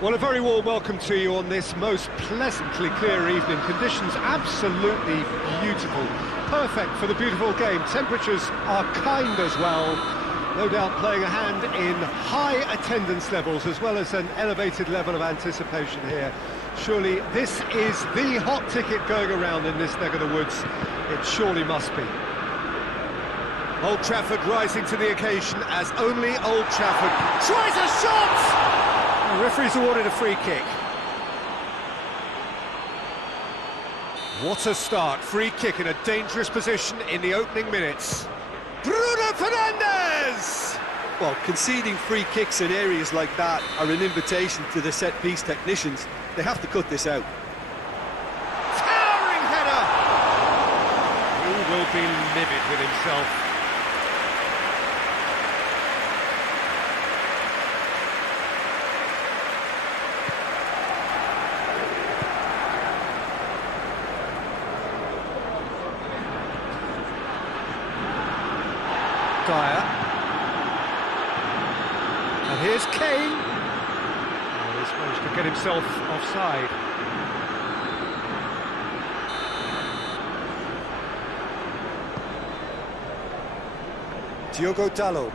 Well, a very warm welcome to you on this most pleasantly clear evening. Conditions absolutely beautiful. Perfect for the beautiful game. Temperatures are kind as well. No doubt playing a hand in high attendance levels as well as an elevated level of anticipation here. Surely this is the hot ticket going around in this neck of the woods. It surely must be. Old Trafford rising to the occasion as only Old Trafford tries a shot! The referee's awarded a free kick. What a start. Free kick in a dangerous position in the opening minutes. Bruno Fernandes! Well, conceding free kicks in areas like that are an invitation to the set-piece technicians. They have to cut this out. Towering header! He will be livid with himself. Dyer. And here's Kane. Oh, he's managed to get himself offside. Diogo Dalot.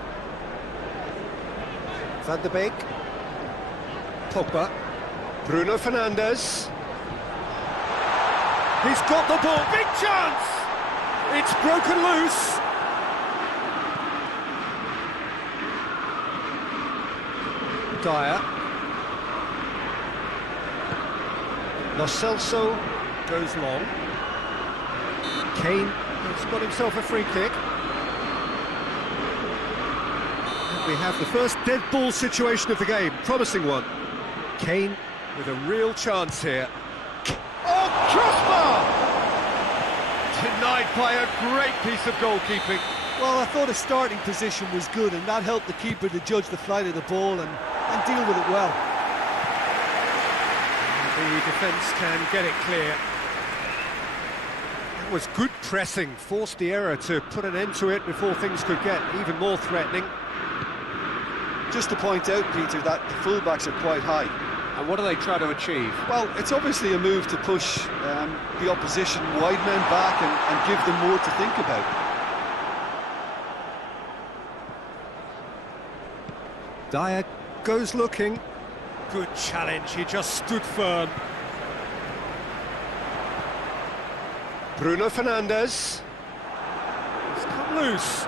Van de Beek. Pogba. Bruno Fernandes. He's got the ball. Big chance! It's broken loose. Dyer. Lo Celso goes long. Kane has got himself a free kick. And we have the first dead ball situation of the game, promising one. Kane with a real chance here. Oh, crossbar! Denied by a great piece of goalkeeping. Well, I thought his starting position was good, and that helped the keeper to judge the flight of the ball and deal with it well. The defence can get it clear. That was good pressing, forced the error to put an end to it before things could get even more threatening. Just to point out, Peter, that the fullbacks are quite high. And what do they try to achieve? Well, it's obviously a move to push the opposition wide men back and give them more to think about. Dyer goes looking. Good challenge, he just stood firm. Bruno Fernandes. He's come loose.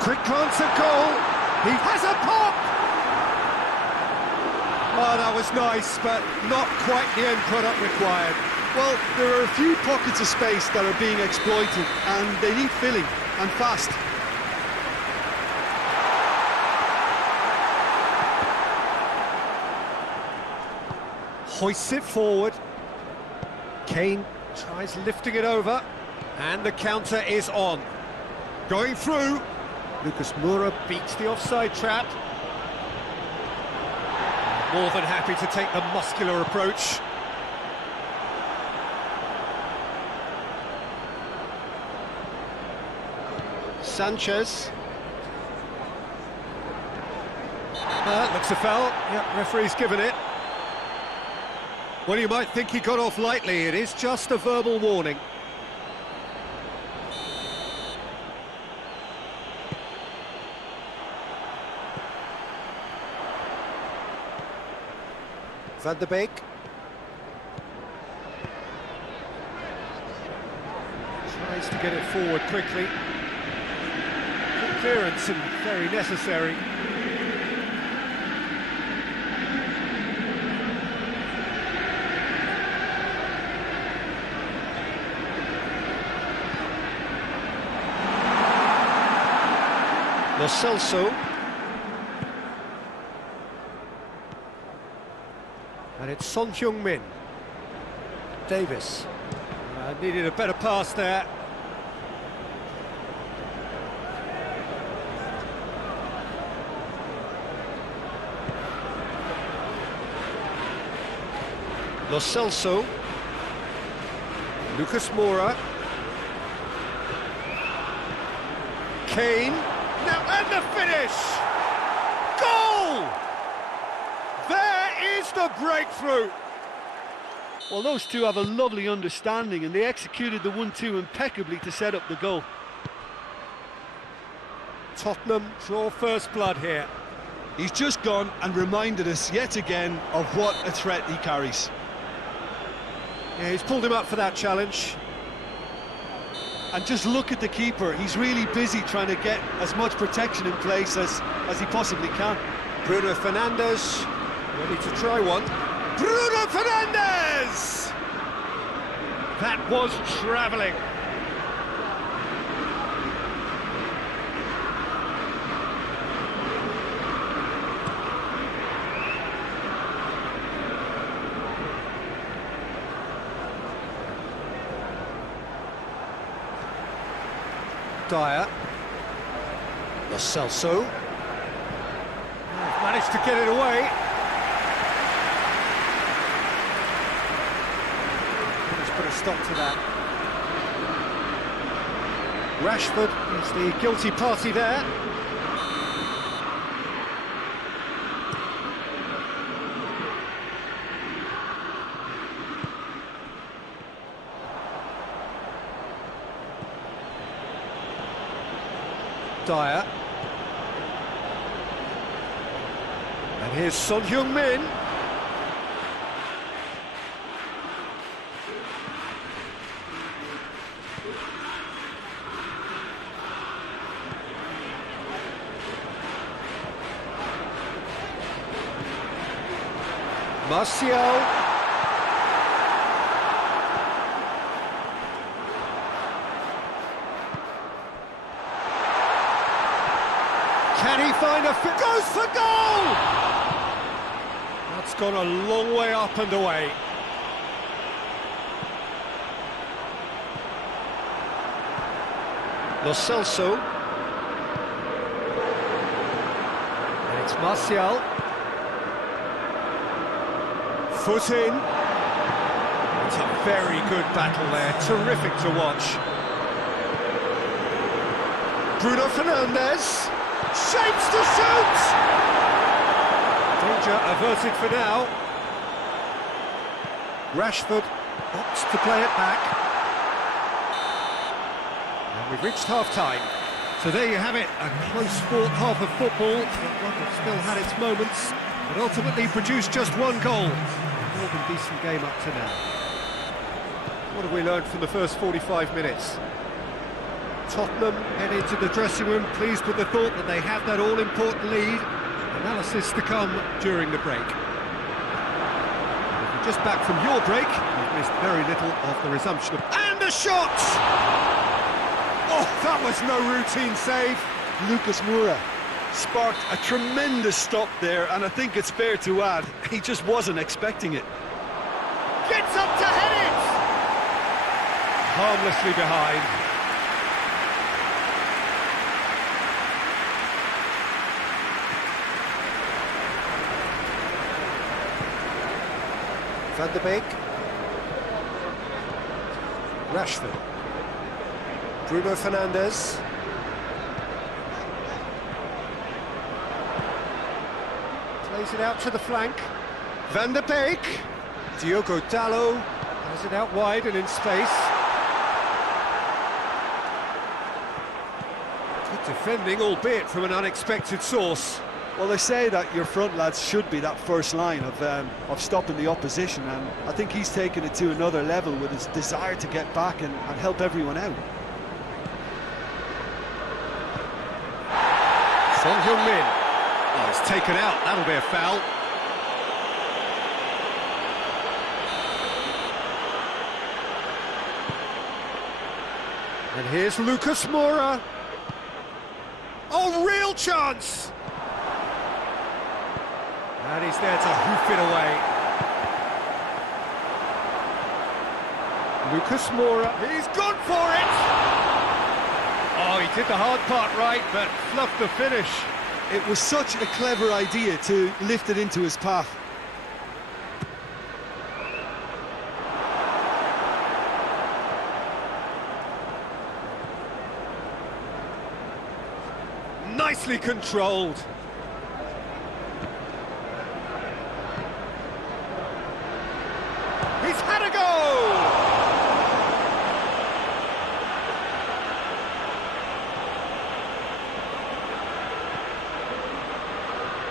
Quick glance at goal. He has a pop! Oh, that was nice, but not quite the end product required. Well, there are a few pockets of space that are being exploited, and they need filling, and fast. Hoists it forward. Kane tries lifting it over, and the counter is on. Going through. Lucas Moura beats the offside trap. More than happy to take the muscular approach. Sanchez. Looks a foul. Yep, referee's given it. Well, you might think he got off lightly. It is just a verbal warning. Van de Beek. Tries to get it forward quickly. Good clearance and very necessary. Lo Celso. And it's Son Heung-min. Davis. Needed a better pass there. Lo Celso. Lucas Moura. Kane. Now, and the finish! Just a breakthrough! Well, those two have a lovely understanding and they executed the 1-2 impeccably to set up the goal. Tottenham draw first blood here. He's just gone and reminded us yet again of what a threat he carries. Yeah, he's pulled him up for that challenge. And just look at the keeper, he's really busy trying to get as much protection in place as he possibly can. Bruno Fernandes, ready to try one. Bruno Fernandes! That was travelling. Dyer. Lo Celso. Managed to get it away. Let's put a stop to that. Rashford is the guilty party there. Dyer. And here's Son Heung-min. Martial. Can he find a fit? Goes for goal! That's gone a long way up and away. Lo Celso. And it's Martial. Foot in. It's a very good battle there. Terrific to watch. Bruno Fernandes. Shapes to shoot! Danger averted for now. Rashford opts to play it back. And we've reached half-time. So there you have it, a close-fought half of football, but one that still had its moments, but ultimately produced just one goal. More than decent game up to now. What have we learned from the first 45 minutes? Tottenham head into the dressing room pleased with the thought that they have that all-important lead. Analysis to come during the break. And if you're just back from your break, you've missed very little of the resumption of... And a shot! Oh, that was no routine save. Lucas Moura sparked a tremendous stop there, and I think it's fair to add, he just wasn't expecting it. Gets up to head it! Harmlessly behind. Van de Beek. Rashford. Bruno Fernandes. Plays it out to the flank. Van de Beek. Diogo Dalot. Plays it out wide and in space. Good defending, albeit from an unexpected source. Well, they say that your front lads should be that first line of stopping the opposition, and I think he's taken it to another level with his desire to get back and help everyone out. Son Heung-min. Oh, it's taken out. That'll be a foul. And here's Lucas Moura. Oh, real chance! And he's there to hoof it away. Lucas Moura, he's gone for it! Oh, he did the hard part right, but fluffed the finish. It was such a clever idea to lift it into his path. Nicely controlled.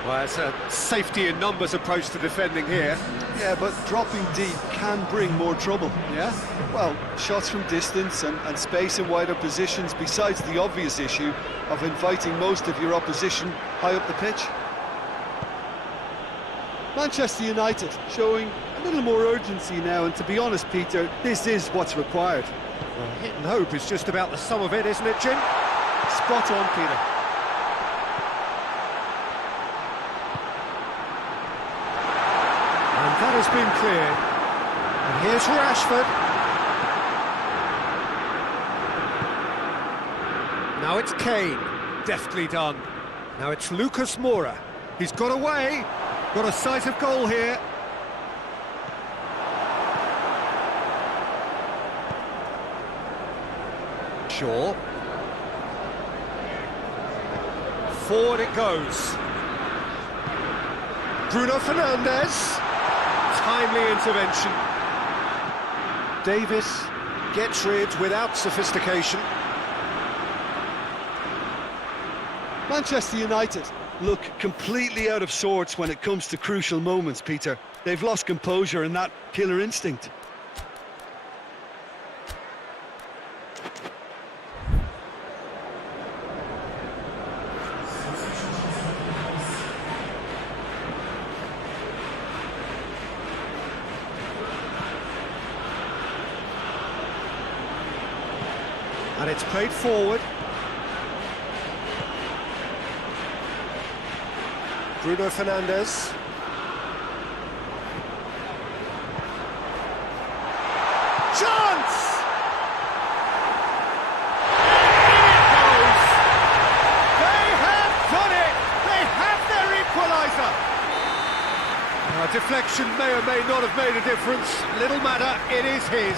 Well, it's a safety in numbers approach to defending here. Yeah, but dropping deep can bring more trouble. Yeah? Well, shots from distance and space in wider positions, besides the obvious issue of inviting most of your opposition high up the pitch. Manchester United showing a little more urgency now, and to be honest, Peter, this is what's required. Well, hit and hope is just about the sum of it, isn't it, Jim? Spot on, Peter. And that has been clear. And here's Rashford. Now it's Kane. Deftly done. Now it's Lucas Moura. He's got away. Got a sight of goal here. Shaw. Forward it goes. Bruno Fernandes. Timely intervention. Davis gets rid without sophistication. Manchester United look completely out of sorts when it comes to crucial moments, Peter. They've lost composure and that killer instinct. And it's played forward. Bruno Fernandes. Chance! And in it goes! They have done it! They have their equaliser! Deflection may or may not have made a difference. Little matter, it is his.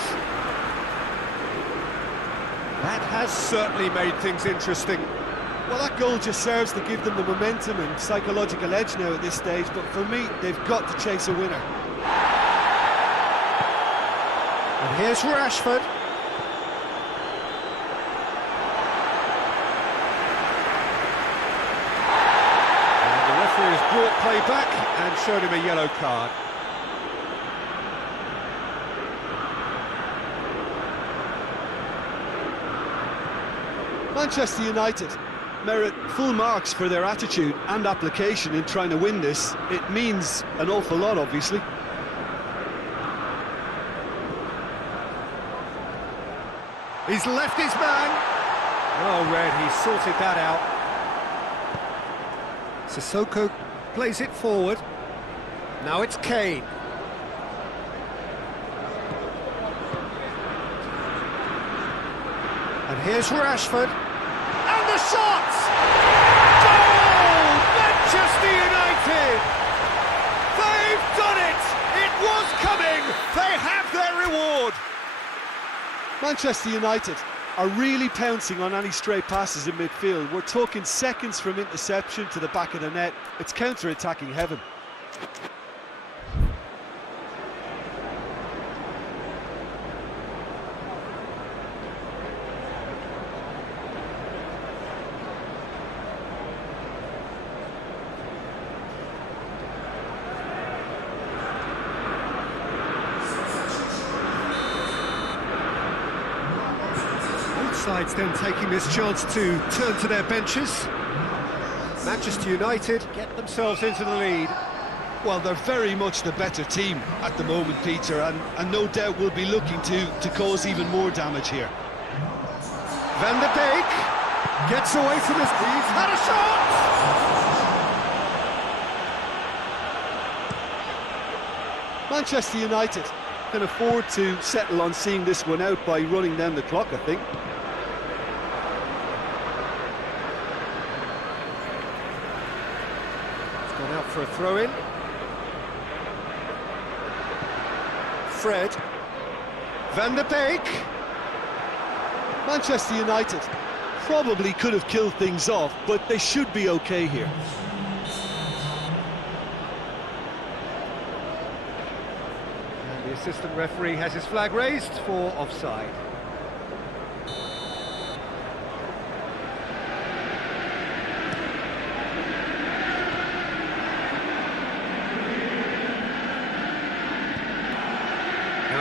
That has certainly made things interesting. Well, that goal just serves to give them the momentum and psychological edge now at this stage, but for me, they've got to chase a winner. And here's Rashford. And the referee has brought play back and shown him a yellow card. Manchester United merit full marks for their attitude and application in trying to win this. It means an awful lot, obviously. He's left his man. Oh, Red, he sorted that out. Sissoko plays it forward. Now it's Kane. And here's Rashford. And the shot! Goal! Manchester United! They've done it! It was coming! They have their reward! Manchester United are really pouncing on any stray passes in midfield. We're talking seconds from interception to the back of the net. It's counter-attacking heaven. Sides then taking this chance to turn to their benches. Manchester United get themselves into the lead. Well, they're very much the better team at the moment, Peter, and no doubt will be looking to cause even more damage here. Van der Beek gets away from his... He's had a shot! Manchester United can afford to settle on seeing this one out by running down the clock, I think. Gone out for a throw-in. Fred. Van der Beek. Manchester United probably could have killed things off, but they should be okay here. And the assistant referee has his flag raised for offside.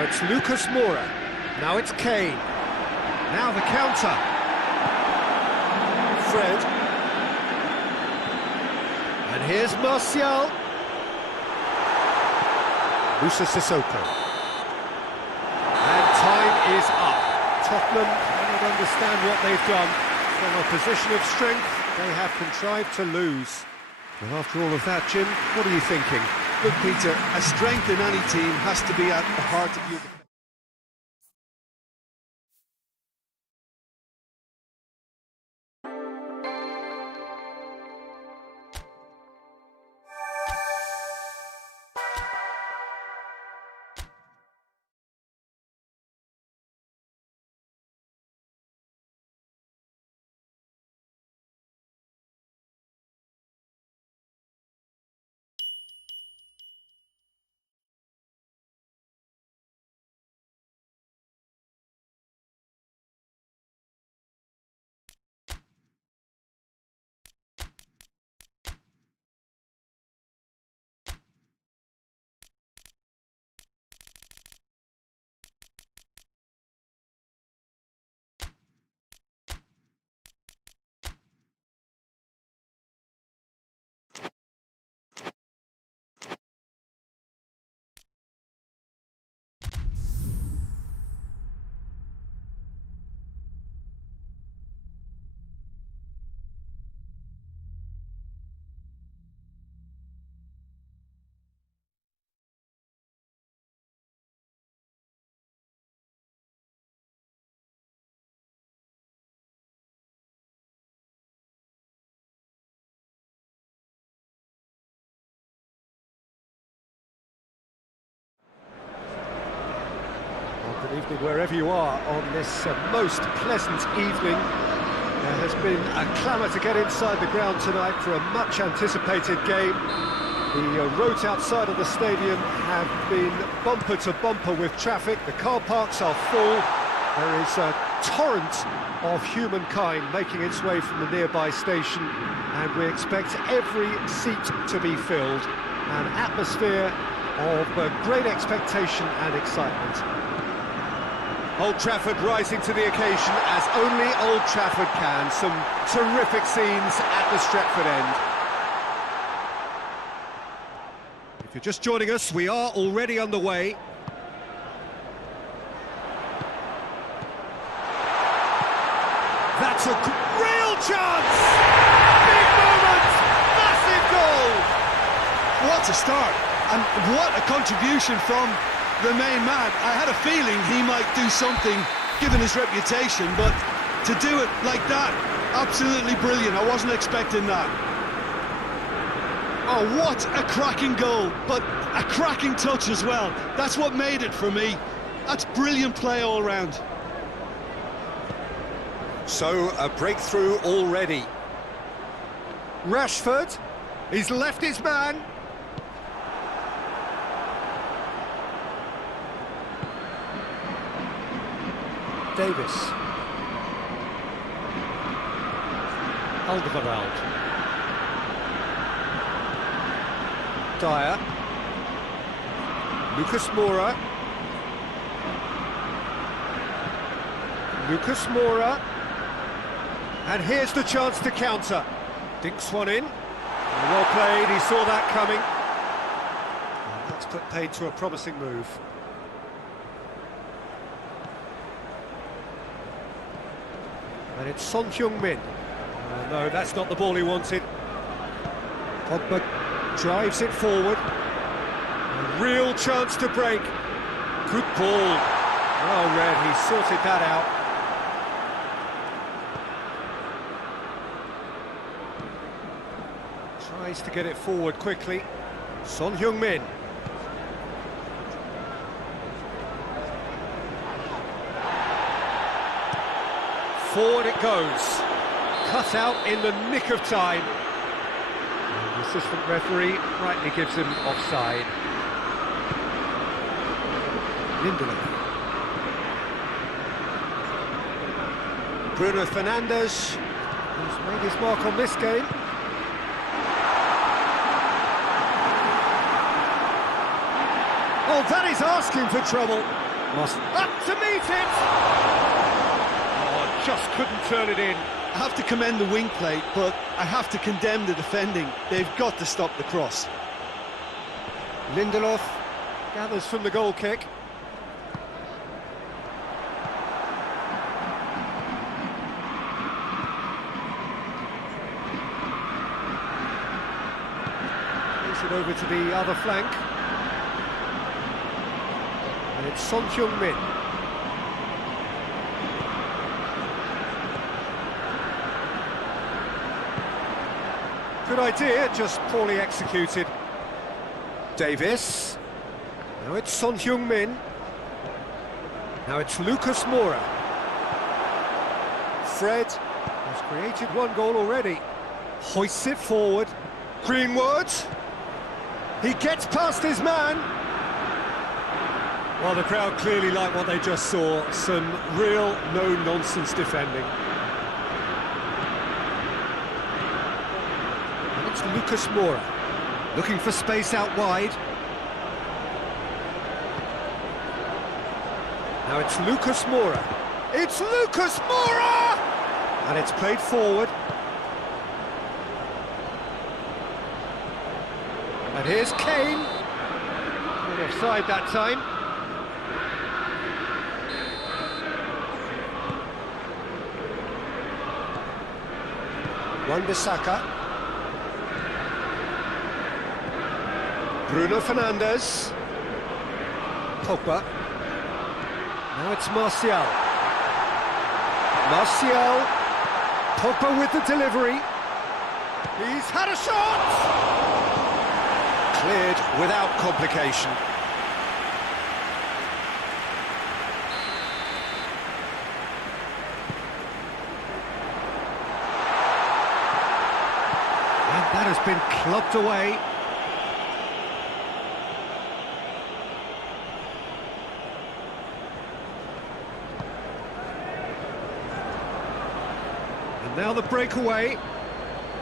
it's Lucas Moura. Now it's Kane. Now the counter. Fred. And here's Martial. Musa Sissoko. And time is up. Tottenham cannot understand what they've done. From a position of strength, they have contrived to lose. And after all of that, Jim, what are you thinking? Look, Peter, a strength in any team has to be at the heart of your... Good evening wherever you are on this most pleasant evening. There has been a clamour to get inside the ground tonight for a much anticipated game. The roads outside of the stadium have been bumper to bumper with traffic. The car parks are full. There is a torrent of humankind making its way from the nearby station, and we expect every seat to be filled. An atmosphere of great expectation and excitement. Old Trafford rising to the occasion as only Old Trafford can. Some terrific scenes at the Stretford end. If you're just joining us, we are already underway. That's a real chance! Big moment! Massive goal! What a start, and what a contribution from the main man. I had a feeling he might do something, given his reputation, but to do it like that, absolutely brilliant. I wasn't expecting that. Oh, what a cracking goal, but a cracking touch as well. That's what made it for me. That's brilliant play all round. So, a breakthrough already. Rashford, he's left his man. Davis. Alderweireld. Dyer. Lucas Moura. Lucas Moura. And here's the chance to counter. Dinks one in. Well played, he saw that coming. And that's put paid to a promising move. And it's Son Heung-min. Oh, no, that's not the ball he wanted. Pogba drives it forward. A real chance to break. Good ball. Well read, he sorted that out. Tries to get it forward quickly. Son Heung-min. Forward it goes. Cut out in the nick of time. And the assistant referee rightly gives him offside. Lindelof. Bruno Fernandes, who's made his mark on this game. Oh, that is asking for trouble. Must up to meet it! Oh, just couldn't turn it in. I have to commend the wing play, but I have to condemn the defending. They've got to stop the cross. Lindelof gathers from the goal kick. Plays it over to the other flank. And it's Son Heung-min. Good idea, just poorly executed. Davis. Now it's Son Heung-min. Now it's Lucas Moura. Fred has created one goal already. Hoists it forward. Greenwood. He gets past his man. Well, the crowd clearly like what they just saw. Some real no-nonsense defending. And it's Lucas Moura. Looking for space out wide. Now it's Lucas Moura. It's Lucas Moura! And it's played forward. And here's Kane. Not offside that time. Wan-Bissaka. Bruno Fernandes. Pogba. Now it's Martial. Martial. Pogba with the delivery. He's had a shot! Cleared without complication. And that has been clubbed away. Now the breakaway,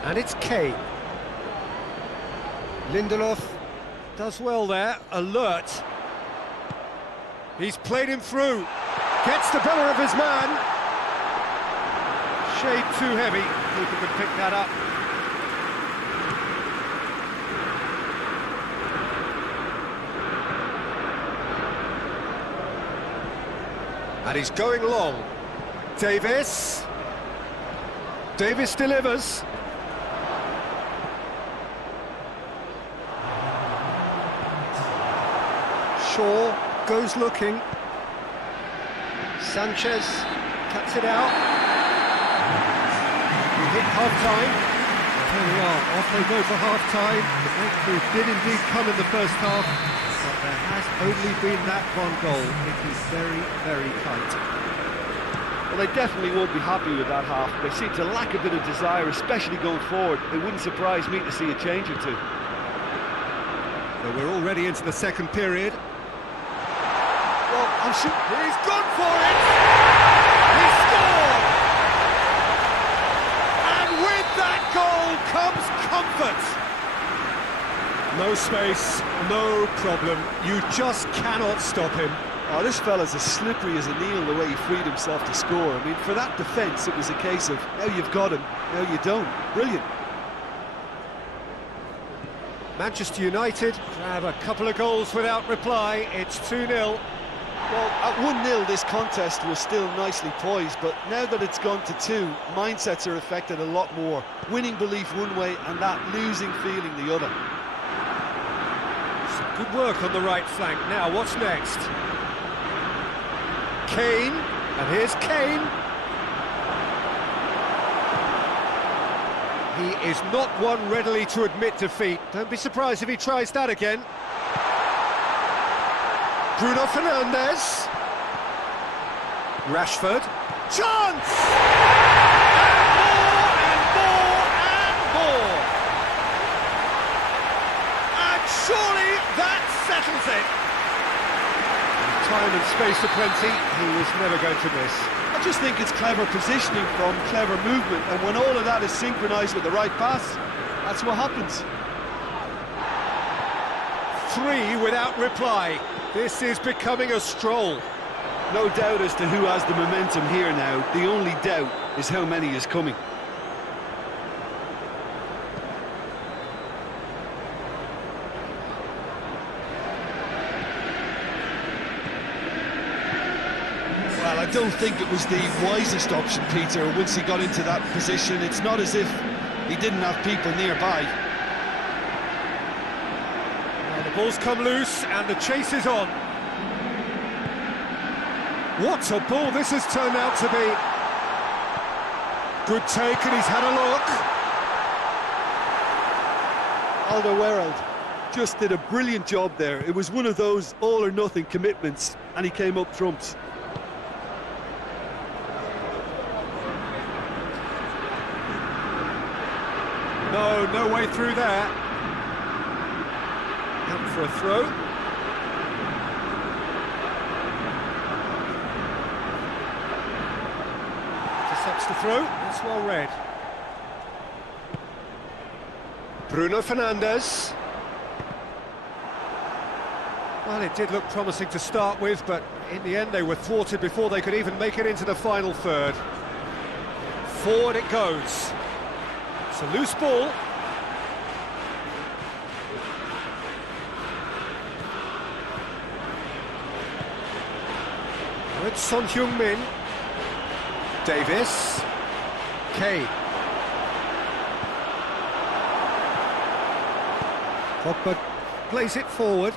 and it's Kane. Lindelof does well there, alert. He's played him through, gets the better of his man. Shade too heavy, keeper can pick that up. And he's going long. Davis. Davis delivers. Shaw goes looking. Sanchez cuts it out. We hit half-time. There we are, off they go for half-time. The breakthrough did indeed come in the first half, but there has only been that one goal. It is very, very tight. Well, they definitely won't be happy with that half. They seem to lack a bit of desire, especially going forward. It wouldn't surprise me to see a change or two. So we're already into the second period. Well, I'm sure He's gone for it! He scored! And with that goal comes comfort! No space, no problem. You just cannot stop him. oh, this fella's as slippery as a needle the way he freed himself to score. I mean, for that defence, it was a case of, now you've got him, now you don't. Brilliant. Manchester United grab a couple of goals without reply. It's 2-0. Well, at 1-0, this contest was still nicely poised, but now that it's gone to 2, mindsets are affected a lot more. Winning belief one way and that losing feeling the other. Some good work on the right flank. Now, what's next? Kane, and here's Kane. He is not one readily to admit defeat. Don't be surprised if he tries that again. Bruno Fernandes. Rashford. Chance! And more, and more, and more. And surely that settles it. Time and space aplenty, he was never going to miss. I just think it's clever positioning from clever movement, and when all of that is synchronised with the right pass, that's what happens. 3 without reply. This is becoming a stroll. No doubt as to who has the momentum here now. The only doubt is how many is coming. Well, I don't think it was the wisest option, Peter, once he got into that position. It's not as if he didn't have people nearby. Well, the ball's come loose and the chase is on. What a ball this has turned out to be. Good take, and he's had a look. Alderweireld just did a brilliant job there. It was one of those all-or-nothing commitments, and he came up trumps. No way through there. Out for a throw. Intercepts the throw. That's well read. Bruno Fernandes. Well, it did look promising to start with, but in the end they were thwarted before they could even make it into the final third. Forward it goes. It's a loose ball. It's Son Heung-min. Davis. Kane. Pogba plays it forward.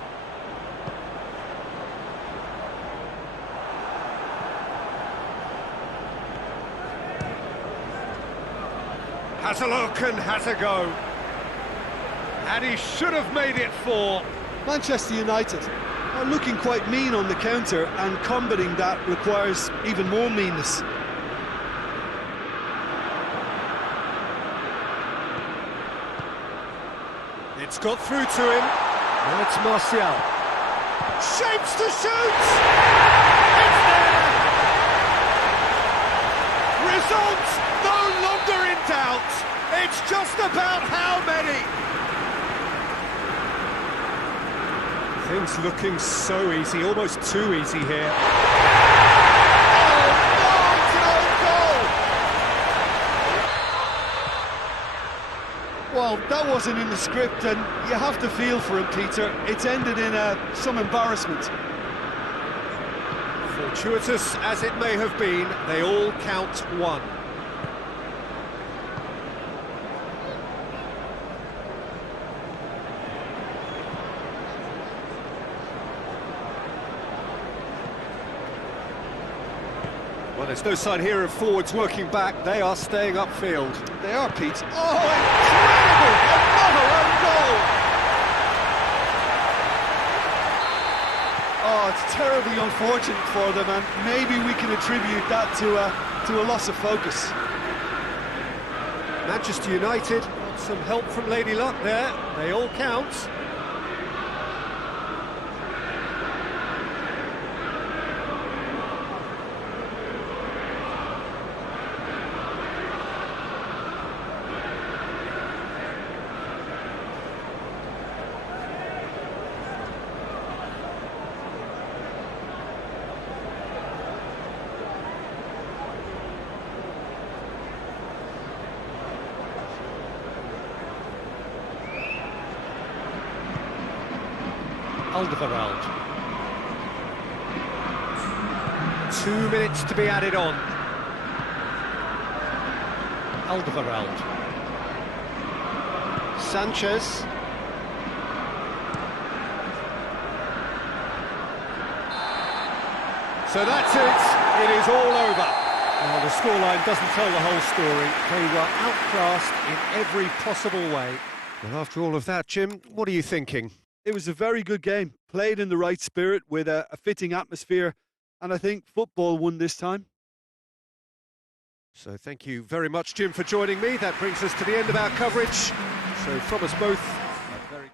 Has a look and has a go. And he should have made it 4. Manchester United are looking quite mean on the counter, and combating that requires even more meanness. It's got through to him. Now it's Martial. Shapes to shoot! It's there! Result no longer in doubt. It's just about how many. Things looking so easy, almost too easy here. Oh, no, it's an own goal! Well, that wasn't in the script, and you have to feel for him, Peter. It's ended in some embarrassment. Fortuitous as it may have been, they all count 1. Well, there's no sign here of forwards working back. They are staying upfield. They are, Pete. Oh, incredible! Another own goal! Oh, it's terribly unfortunate for them, and maybe we can attribute that to a loss of focus. Manchester United got some help from Lady Luck there. They all count. Alderweireld. 2 minutes to be added on. Alderweireld. Sanchez. So that's it. It is all over. Well, the scoreline doesn't tell the whole story. They were outclassed in every possible way. Well, after all of that, Jim, what are you thinking? It was a very good game, played in the right spirit with a fitting atmosphere, and I think football won this time. So thank you very much, Jim, for joining me. That brings us to the end of our coverage. So from us both, a very...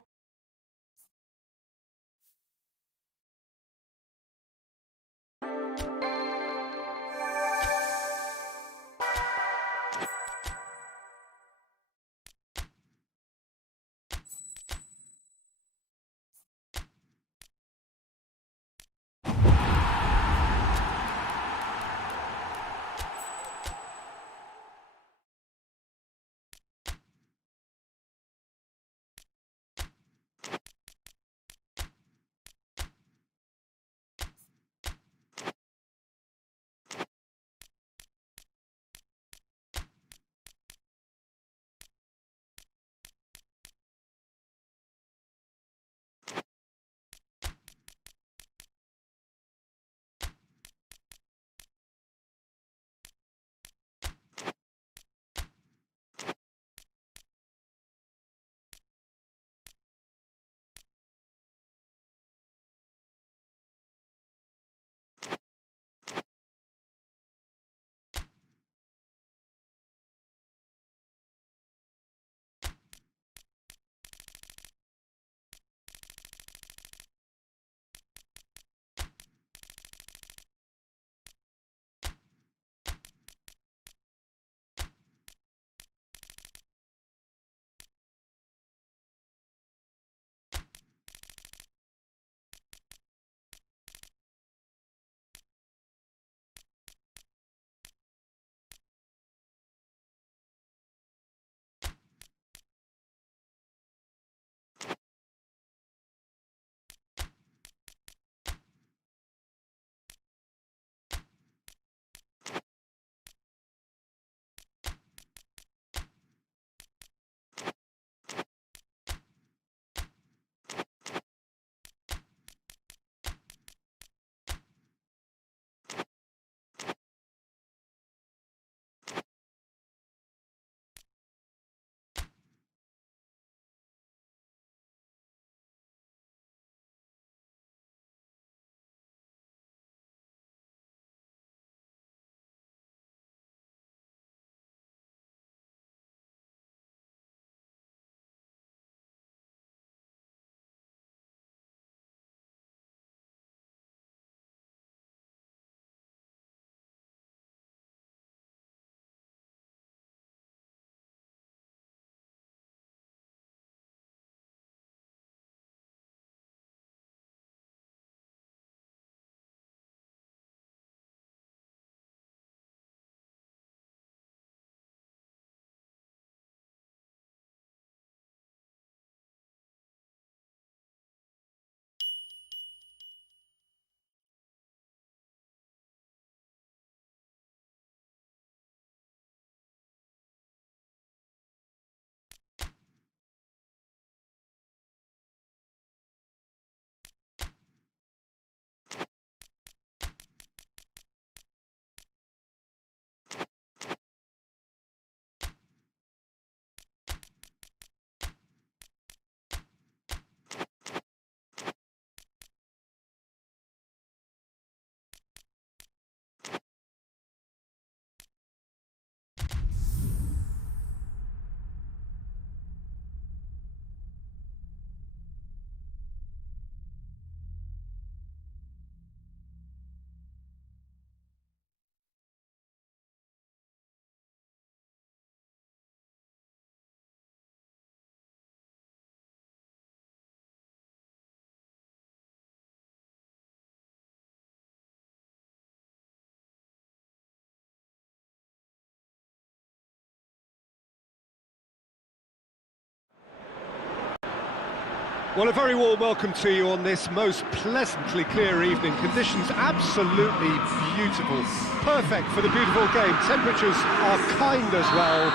Well, a very warm welcome to you on this most pleasantly clear evening. Conditions absolutely beautiful. Perfect for the beautiful game. Temperatures are kind as well.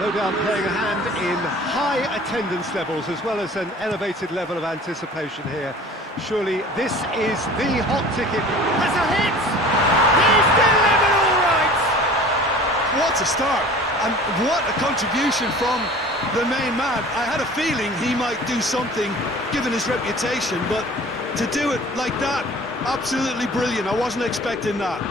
No doubt playing a hand in high attendance levels as well as an elevated level of anticipation here. Surely this is the hot ticket. Has a hit! He's delivered all right! What a start, and what a contribution from the main man. I had a feeling he might do something given his reputation, but to do it like that, absolutely brilliant. I wasn't expecting that.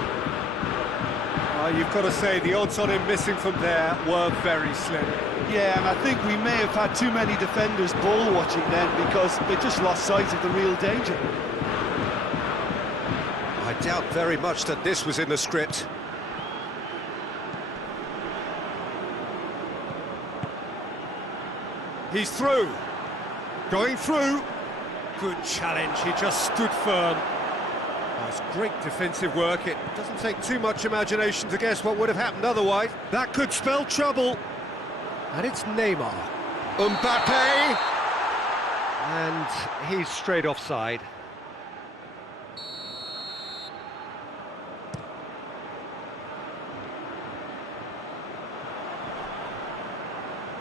You've got to say the odds on him missing from there were very slim. Yeah, and I think we may have had too many defenders ball watching then because they just lost sight of the real danger. I doubt very much that this was in the script. He's through. Going through. Good challenge, he just stood firm. That's great defensive work. It doesn't take too much imagination to guess what would have happened otherwise. That could spell trouble. And it's Neymar. Mbappe! And he's straight offside.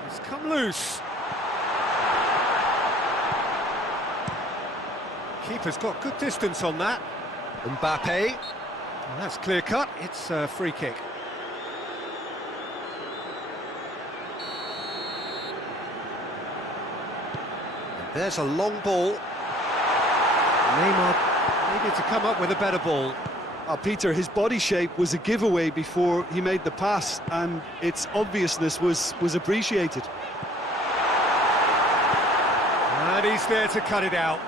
It's come loose. Keeper's got good distance on that. Mbappe. Well, that's clear cut. It's a free kick. And there's a long ball. Neymar needed to come up with a better ball. Peter, his body shape was a giveaway before he made the pass, and its obviousness was appreciated. And he's there to cut it out.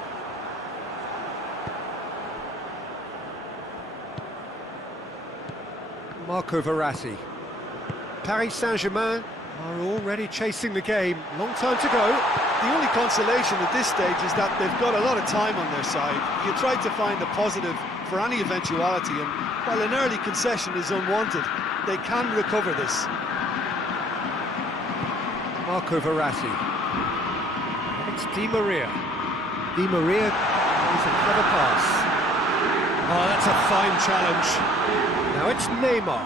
Marco Verratti. Paris Saint-Germain are already chasing the game. Long time to go. The only consolation at this stage is that they've got a lot of time on their side. You try to find a positive for any eventuality, and while an early concession is unwanted, they can recover this. Marco Verratti. It's Di Maria. Di Maria is a clever pass. Oh, that's a fine challenge. Now it's Neymar.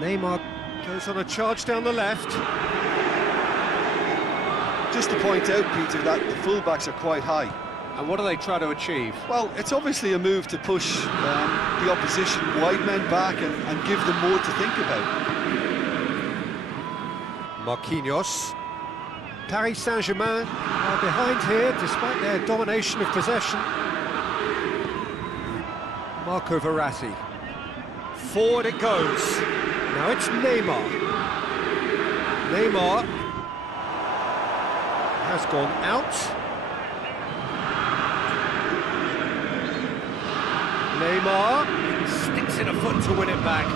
Neymar goes on a charge down the left. Just to point out, Peter, that the fullbacks are quite high. And what do they try to achieve? Well, it's obviously a move to push the opposition wide men back and give them more to think about. Marquinhos. Paris Saint-Germain are behind here despite their domination of possession. Marco Verratti. Forward it goes. Now it's Neymar. Neymar has gone out. Neymar sticks in a foot to win it back.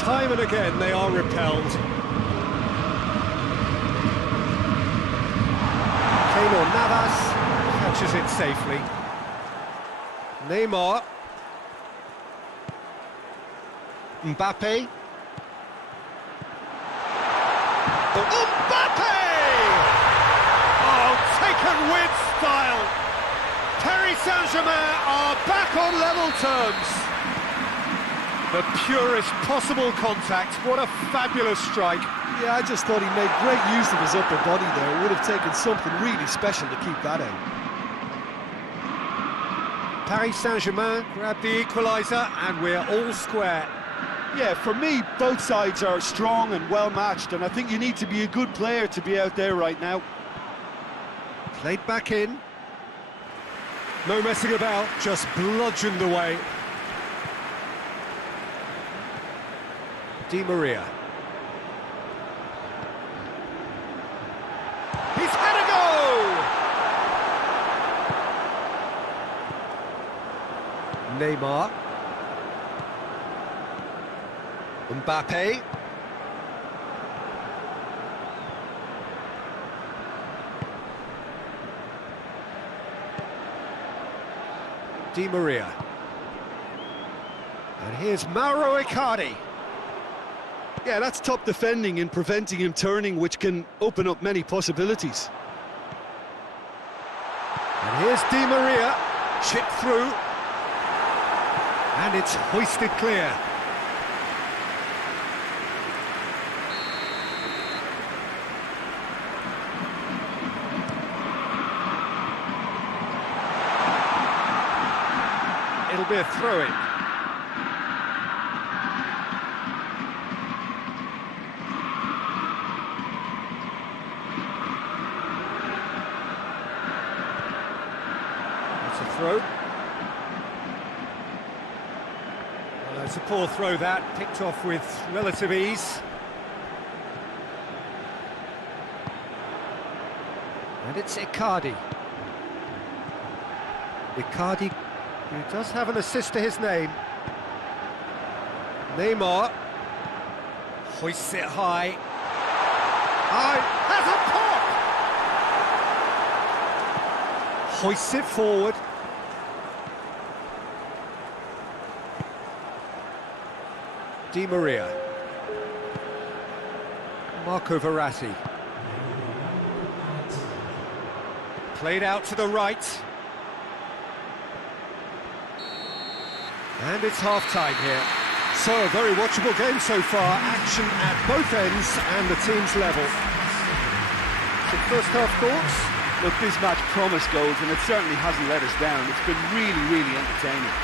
Time and again they are repelled. Keylor Navas catches it safely. Neymar. Mbappe. Mbappe! Oh, taken with style. Paris Saint-Germain are back on level terms. The purest possible contact. What a fabulous strike. Yeah, I just thought he made great use of his upper body there. It would have taken something really special to keep that out. Paris Saint-Germain grab the equaliser and we're all square. Yeah, for me, both sides are strong and well matched, and I think you need to be a good player to be out there right now. Played back in. No messing about, just bludgeoned away. Di Maria. He's had a go! Neymar. Mbappe. Di Maria. And here's Mauro Icardi. Yeah, that's top defending and preventing him turning, which can open up many possibilities. And here's Di Maria, chipped through, and it's hoisted clear. It'll be a throw-in. That's a throw. Well, it's a poor throw that, picked off with relative ease. And it's Icardi. Icardi, who does have an assist to his name. Neymar hoists it high. Has a pop! Hoists it forward. Di Maria. Marco Verratti. Played out to the right. And it's half-time here. So, a very watchable game so far. Action at both ends and the team's level. So, first half thoughts? Look, this match promised goals, and it certainly hasn't let us down. It's been really, really entertaining.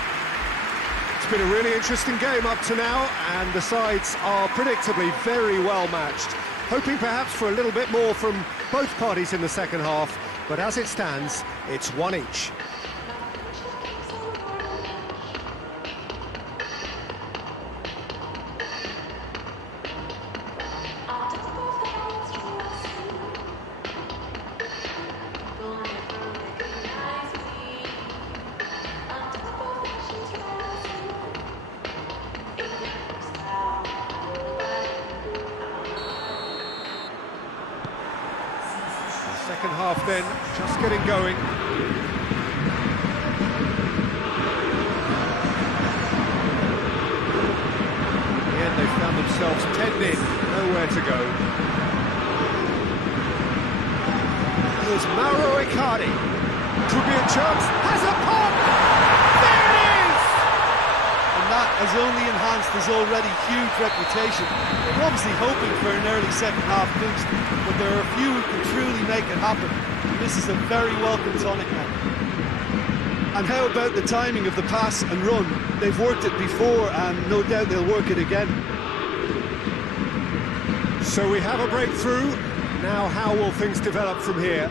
It's been a really interesting game up to now, and the sides are predictably very well matched. Hoping perhaps for a little bit more from both parties in the second half, but as it stands, it's one each. Second half then, just getting going. In the end, they found themselves penned in, nowhere to go. Here's Mauro Icardi. Could be a chance, has a pop! There it is! And that has only enhanced his already huge reputation. They're obviously hoping for an early second half boost, but there are a few who can truly make it happen. This is a very welcome tonic now. And how about the timing of the pass and run? They've worked it before and no doubt they'll work it again. So we have a breakthrough. Now how will things develop from here?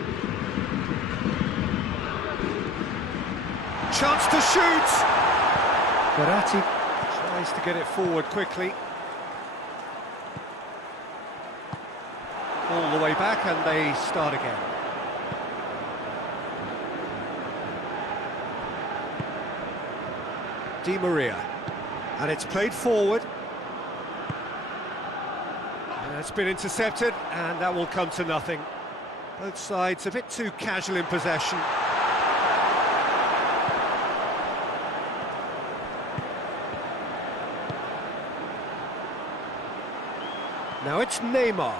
Chance to shoot! Verratti tries to get it forward quickly. All the way back and they start again. Di Maria. And it's played forward. And it's been intercepted and that will come to nothing. Both sides a bit too casual in possession. Now it's Neymar.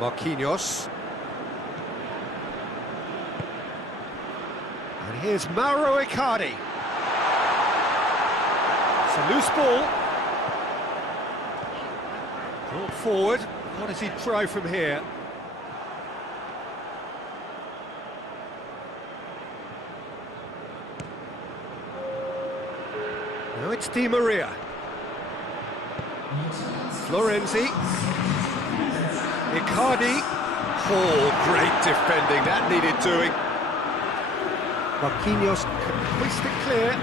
Marquinhos. And here's Mauro Icardi. It's a loose ball. Brought forward. What does he try from here? Now it's Di Maria. Florenzi. Icardi. Oh, great defending, that needed doing. Marquinhos can hoist it clear.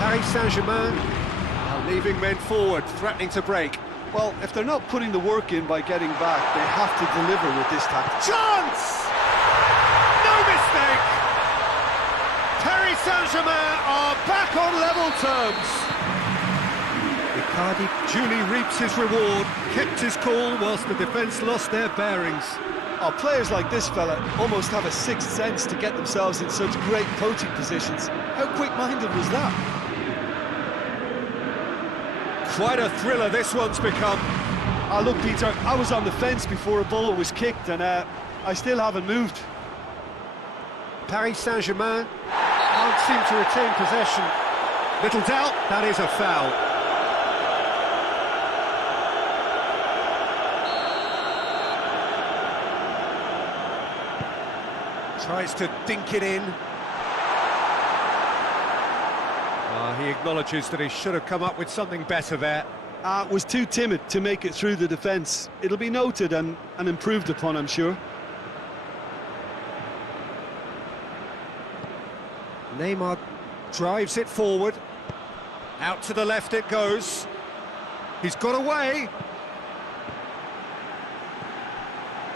Paris Saint-Germain are leaving men forward, threatening to break. Well, if they're not putting the work in by getting back, they have to deliver with this tactic. Chance! No mistake! Paris Saint-Germain are back on level terms. Icardi duly reaps his reward, kept his cool whilst the defence lost their bearings. Oh, players like this fella almost have a sixth sense to get themselves in such great coaching positions. How quick-minded was that? Quite a thriller this one's become. Look, Peter, I was on the fence before a ball was kicked, and I still haven't moved. Paris Saint-Germain can't seem to retain possession. Little doubt, that is a foul. Tries to dink it in. He acknowledges that he should have come up with something better there. Was too timid to make it through the defence. It'll be noted and improved upon, I'm sure. Neymar drives it forward. Out to the left it goes. He's got away.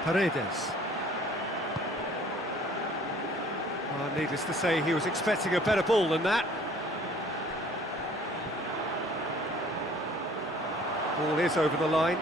Paredes. Needless to say, he was expecting a better ball than that. Ball is over the line.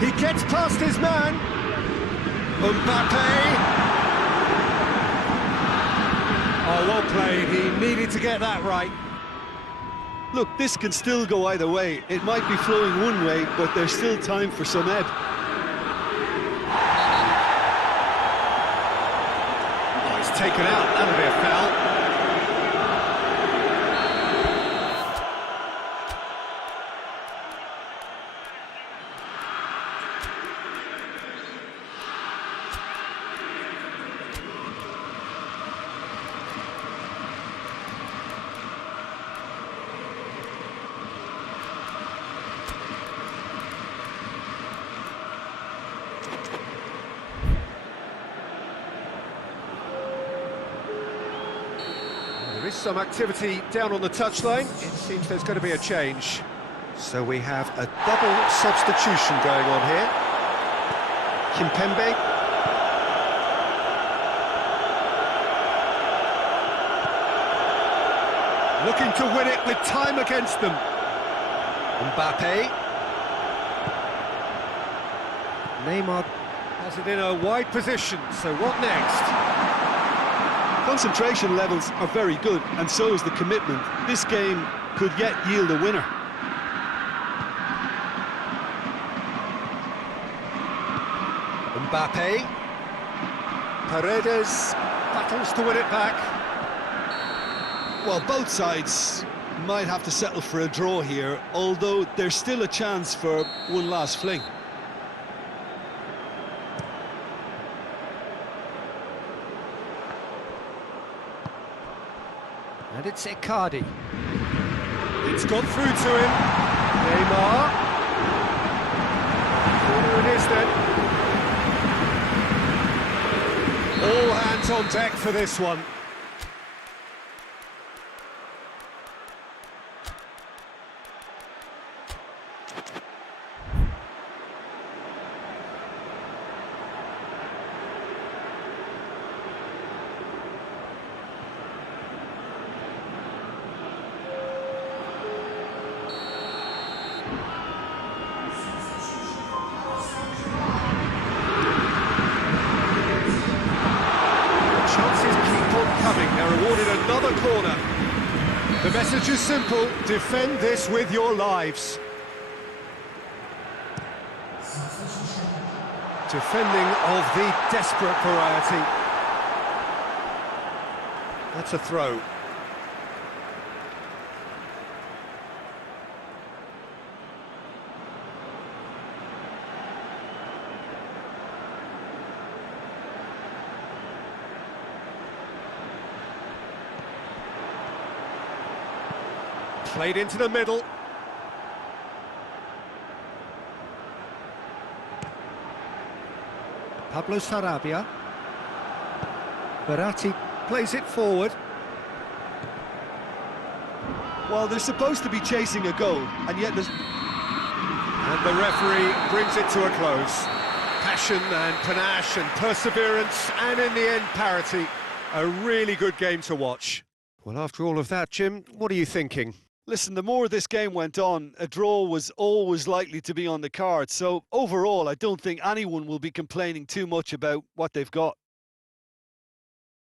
He gets past his man. Mbappe. Oh, well played. He needed to get that right. Look, this can still go either way. It might be flowing one way, but there's still time for some ebb. Oh, he's taken out. That'll be a foul. There is some activity down on the touchline. It seems there's going to be a change. So we have a double substitution going on here. Kimpembe. Looking to win it with time against them. Mbappe. Neymar has it in a wide position, so what next? Concentration levels are very good, and so is the commitment. This game could yet yield a winner. Mbappe. Paredes battles to win it back. Well, both sides might have to settle for a draw here, although there's still a chance for one last fling. And it's Icardi. It's gone through to him. Neymar. Corner it is then. All hands on deck for this one. They're awarded another corner. The message is simple: defend this with your lives. Defending of the desperate variety. That's a throw. Played into the middle. Pablo Sarabia. Verratti plays it forward. Well, they're supposed to be chasing a goal, and yet there's... And the referee brings it to a close. Passion and panache and perseverance, and in the end, parity. A really good game to watch. Well, after all of that, Jim, what are you thinking? Listen, the more this game went on, a draw was always likely to be on the cards. So overall, I don't think anyone will be complaining too much about what they've got.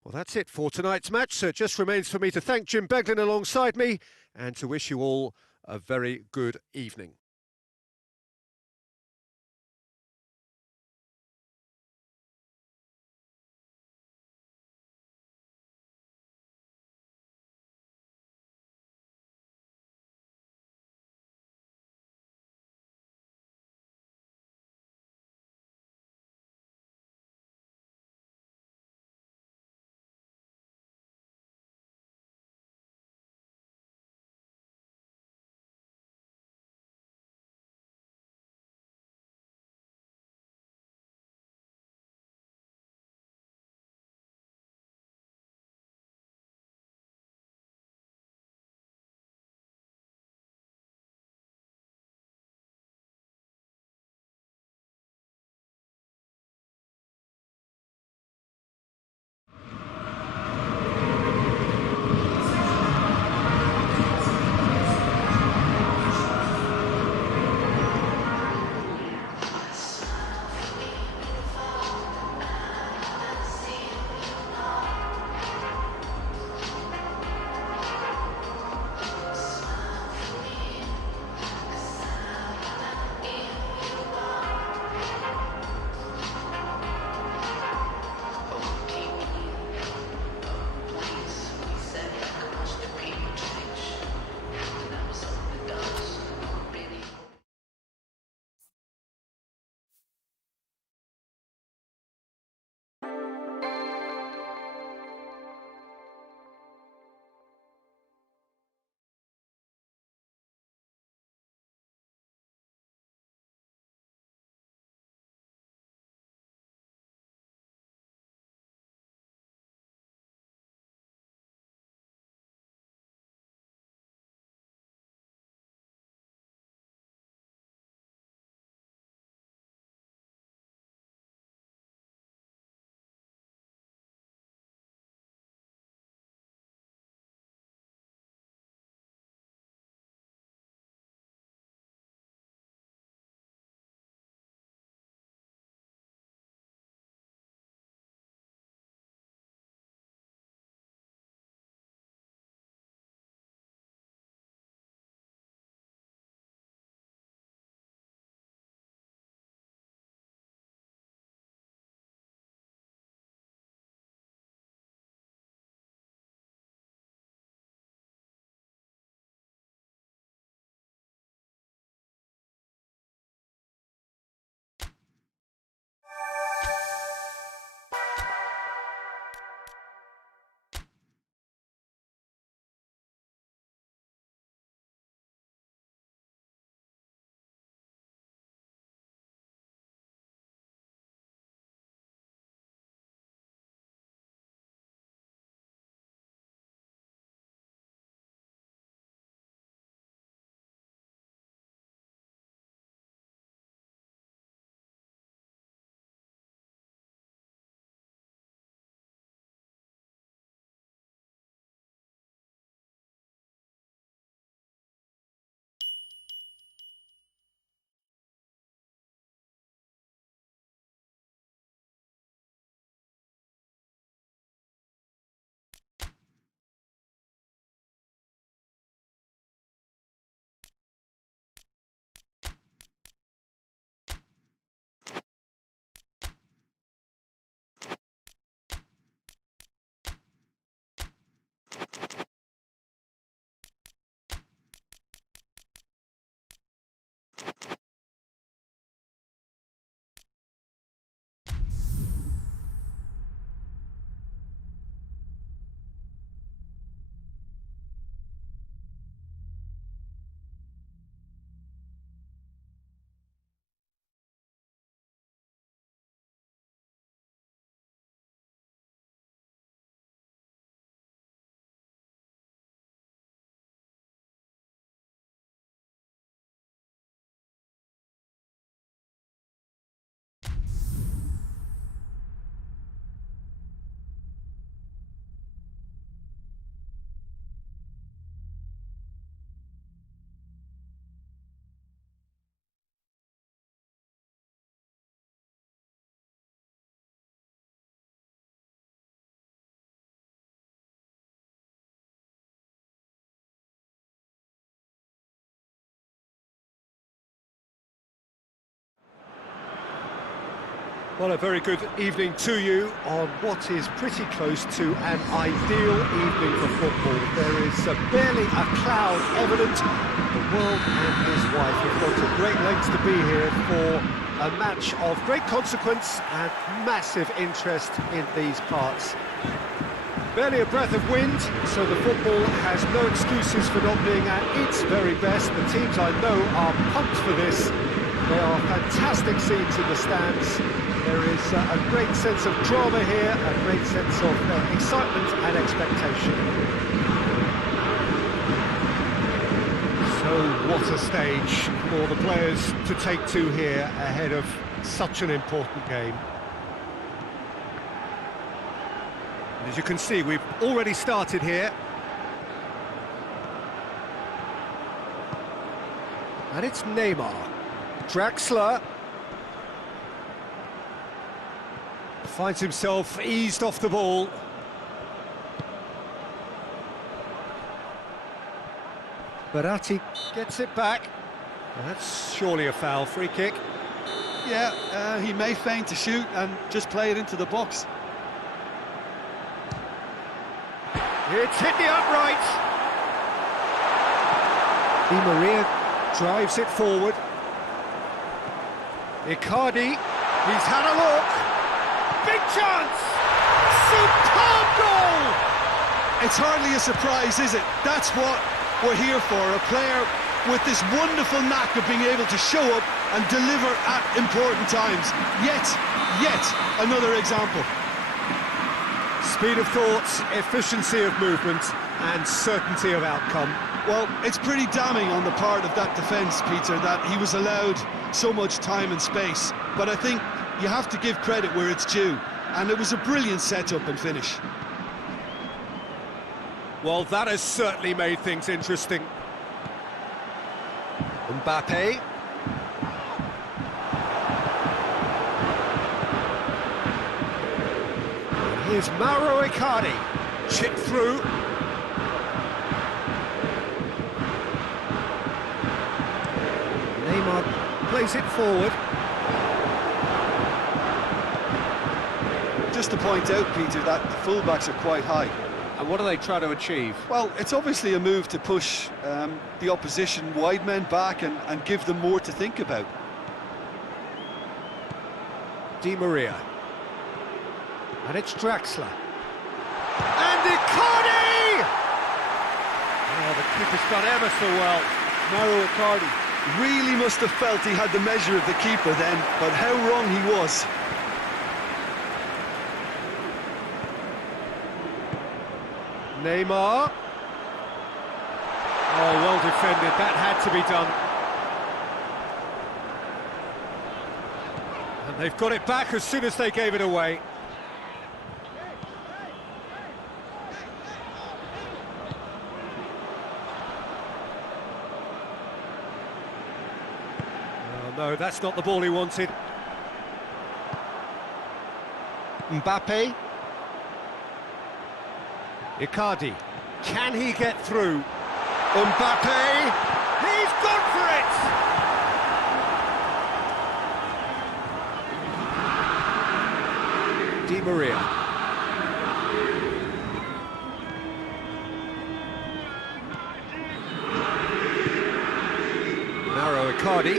Well, that's it for tonight's match, so it just remains for me to thank Jim Beglin alongside me and to wish you all a very good evening. Well, a very good evening to you on what is pretty close to an ideal evening for football. There is barely a cloud evident. The world and his wife have gone to great lengths to be here for a match of great consequence and massive interest in these parts. Barely a breath of wind, so the football has no excuses for not being at its very best. The teams I know are pumped for this. They are fantastic scenes in the stands. There is a great sense of drama here, a great sense of excitement and expectation. So what a stage for the players to take to here ahead of such an important game. And as you can see, we've already started here. And it's Neymar. Draxler finds himself eased off the ball. Verratti gets it back. That's surely a foul, free kick. Yeah, he may feign to shoot and just play it into the box. It's hit the upright. Di Maria drives it forward. Icardi, he's had a look. Big chance! Superb goal! It's hardly a surprise, is it? That's what we're here for, a player with this wonderful knack of being able to show up and deliver at important times. Yet another example. Speed of thought, efficiency of movement, and certainty of outcome. Well, it's pretty damning on the part of that defence, Peter, that he was allowed so much time and space. But I think you have to give credit where it's due, and it was a brilliant setup and finish. Well, that has certainly made things interesting. Mbappe. Here's Mauro Icardi. Chip through. Neymar plays it forward. Just to point out, Peter, that the fullbacks are quite high. And what do they try to achieve? Well, it's obviously a move to push the opposition wide men back and give them more to think about. Di Maria. And it's Draxler. And Icardi! Oh, the keeper's done ever so well. Mauro Icardi really must have felt he had the measure of the keeper then, but how wrong he was. Neymar. Oh, well defended. That had to be done. And they've got it back as soon as they gave it away. Oh, no, that's not the ball he wanted. Mbappe. Icardi, can he get through? Mbappe, he's gone for it! Di Maria. Mauro Icardi.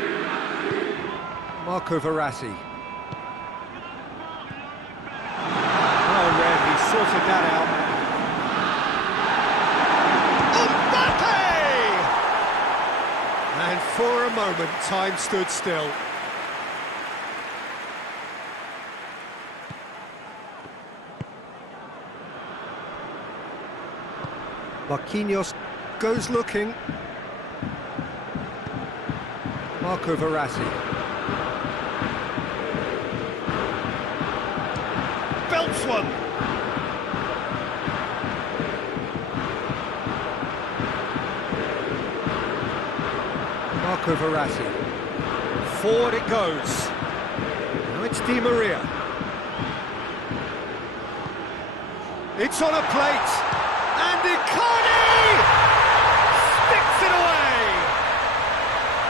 Marco Verratti. Oh, Red, he sorted that out. And for a moment, time stood still. Marquinhos goes looking. Marco Verratti. Belts one. Marco Verratti. Forward it goes. Now it's Di Maria. It's on a plate. And Icardi sticks it away.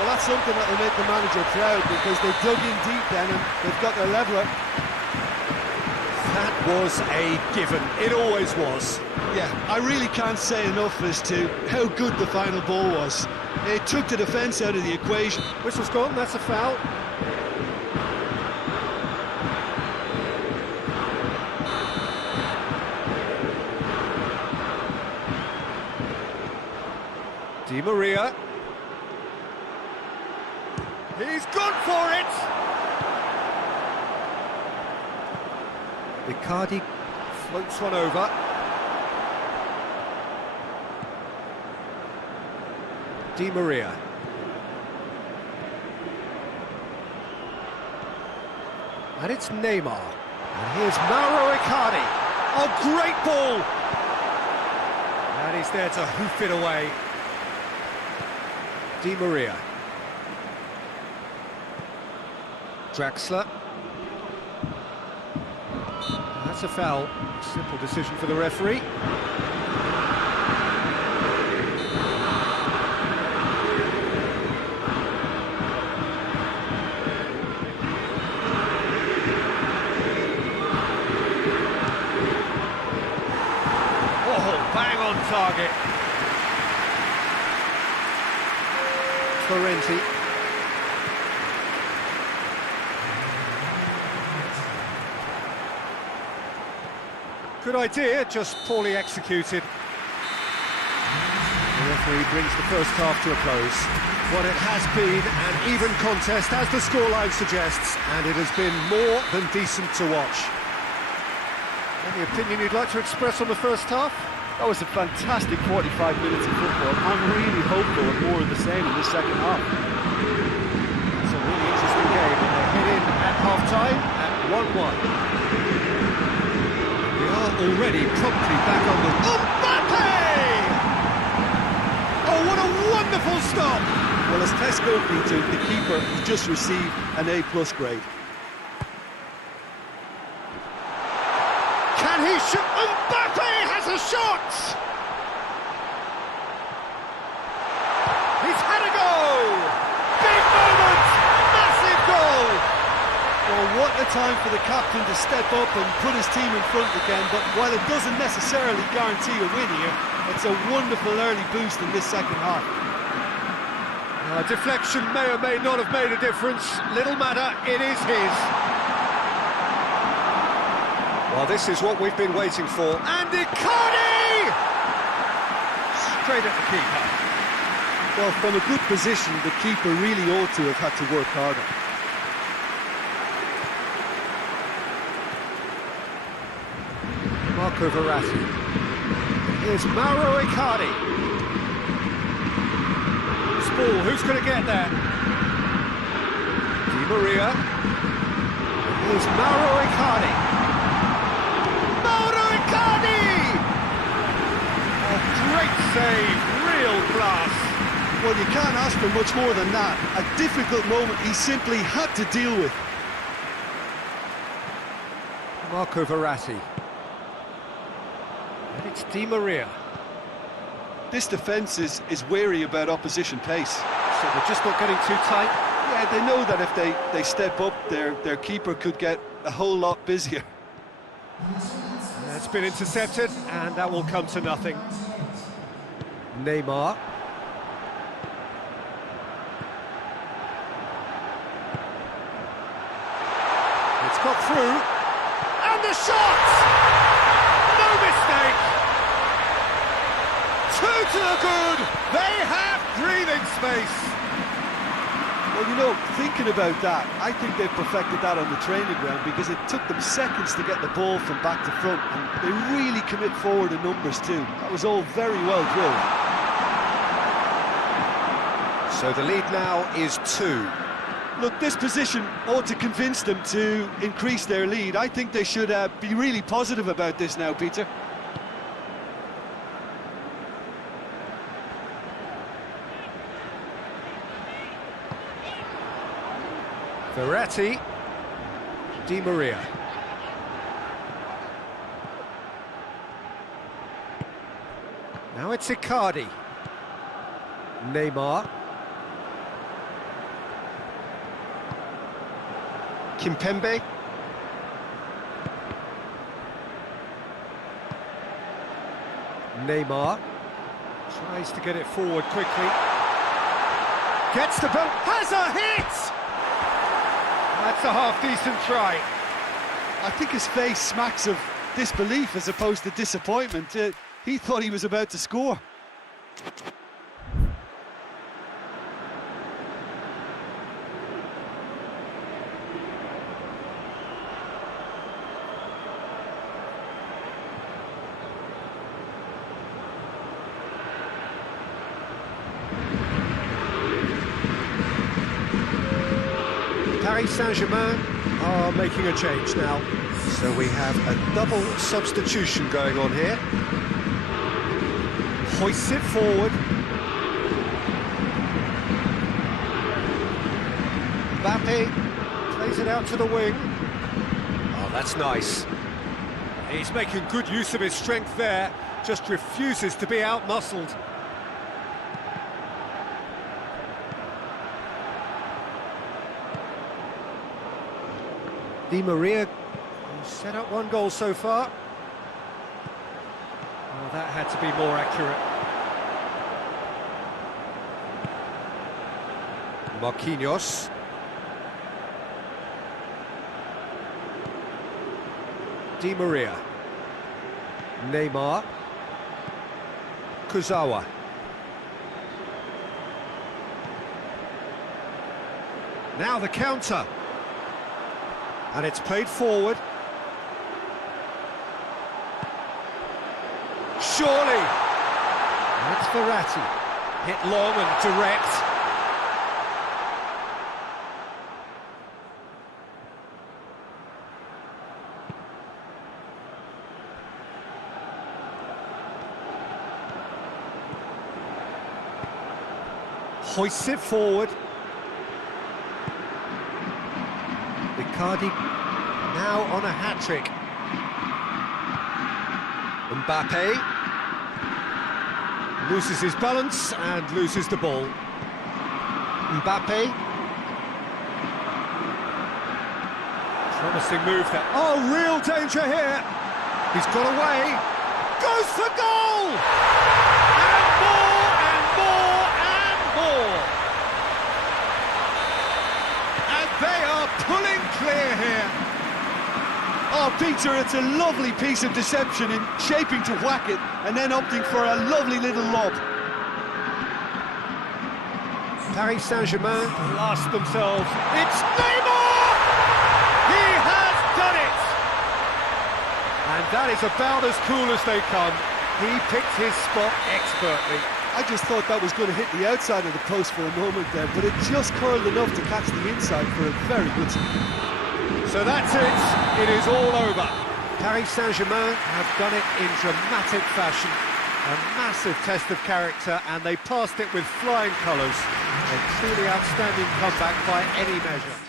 Well, that's something that will make the manager proud, because they dug in deep then and they've got their leveller. That was a given. It always was. Yeah, I really can't say enough as to how good the final ball was. It took the defence out of the equation. Whistle's gone, that's a foul. Di Maria. He's gone for it! Icardi floats one over. Di Maria. And it's Neymar. And here's Mauro Icardi. Oh, great ball! And he's there to hoof it away. Di Maria. Draxler. That's a foul. Simple decision for the referee. Oh, bang on target. Florenti. Good idea, just poorly executed. The referee brings the first half to a close. What it has been an even contest, as the scoreline suggests, and it has been more than decent to watch. Any opinion you'd like to express on the first half? That was a fantastic 45 minutes of football. I'm really hopeful of more of the same in this second half. It's a really interesting game, and they head in at half-time at 1-1. We are already promptly back on the... Mbappe! Oh, what a wonderful stop! Well, as Tesco Peter, the keeper, has just received an A+ grade. Can he shoot? Mbappe has a shot! He's had a go! Big moment! Massive goal! Well, what a time for the captain to step up and put his team in front again, but while it doesn't necessarily guarantee a win here, it's a wonderful early boost in this second half. Deflection may or may not have made a difference. Little matter, it is his. Well, this is what we've been waiting for. And Icardi! Straight at the keeper. Well, from a good position, the keeper really ought to have had to work harder. Marco Verratti. Here's Mauro Icardi. Loose ball, who's going to get there? Di Maria. Here's Mauro Icardi. Mauro Icardi! Oh, great save, real class. Well, you can't ask for much more than that. A difficult moment he simply had to deal with. Marco Verratti. And it's Di Maria. This defence is wary about opposition pace. So they're just not getting too tight. Yeah, they know that if they step up, their keeper could get a whole lot busier. It's been intercepted, and that will come to nothing. Neymar. It's got through. And the shot! No mistake! Two to the good! They have breathing space! Well, you know, thinking about that, I think they've perfected that on the training ground, because it took them seconds to get the ball from back to front, and they really commit forward in numbers too. That was all very well drilled. So the lead now is 2. Look, this position ought to convince them to increase their lead. I think they should be really positive about this now, Peter. Verratti. Di Maria. Now it's Icardi. Neymar. Kimpembe. Neymar tries to get it forward quickly. Gets the ball, has a hit! That's a half-decent try. I think his face smacks of disbelief as opposed to disappointment. He thought he was about to score. Paris Saint-Germain are making a change now. So we have a double substitution going on here. Hoists it forward. Mbappe plays it out to the wing. Oh, that's nice. He's making good use of his strength there, just refuses to be out-muscled. Di Maria set up one goal so far. Oh, that had to be more accurate. Marquinhos. Di Maria. Neymar. Kuzawa. Now the counter. And it's played forward. Surely! And it's Verratti. Hit long and direct. Hoists it forward. Icardi now on a hat-trick. Mbappe loses his balance and loses the ball. Mbappe. Promising move there. Oh, real danger here. He's got away. Goes for goal! And more, and more, and more. And they are pulling clear here. Oh, Peter, it's a lovely piece of deception in shaping to whack it and then opting for a lovely little lob. Paris Saint-Germain blast themselves. It's Neymar! He has done it! And that is about as cool as they come. He picked his spot expertly. I just thought that was going to hit the outside of the post for a moment there, but it just curled enough to catch the inside for a very good spin. So that's it. It is all over. Paris Saint-Germain have done it in dramatic fashion. A massive test of character, and they passed it with flying colours. A truly outstanding comeback by any measure.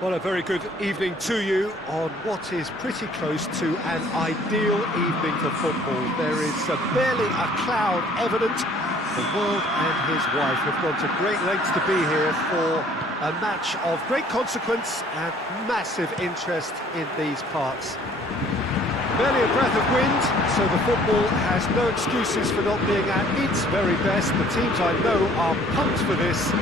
Well, a very good evening to you on what is pretty close to an ideal evening for football. There is barely a cloud evident. The world and his wife have gone to great lengths to be here for a match of great consequence and massive interest in these parts. Barely a breath of wind, so the football has no excuses for not being at its very best. The teams I know are pumped for this.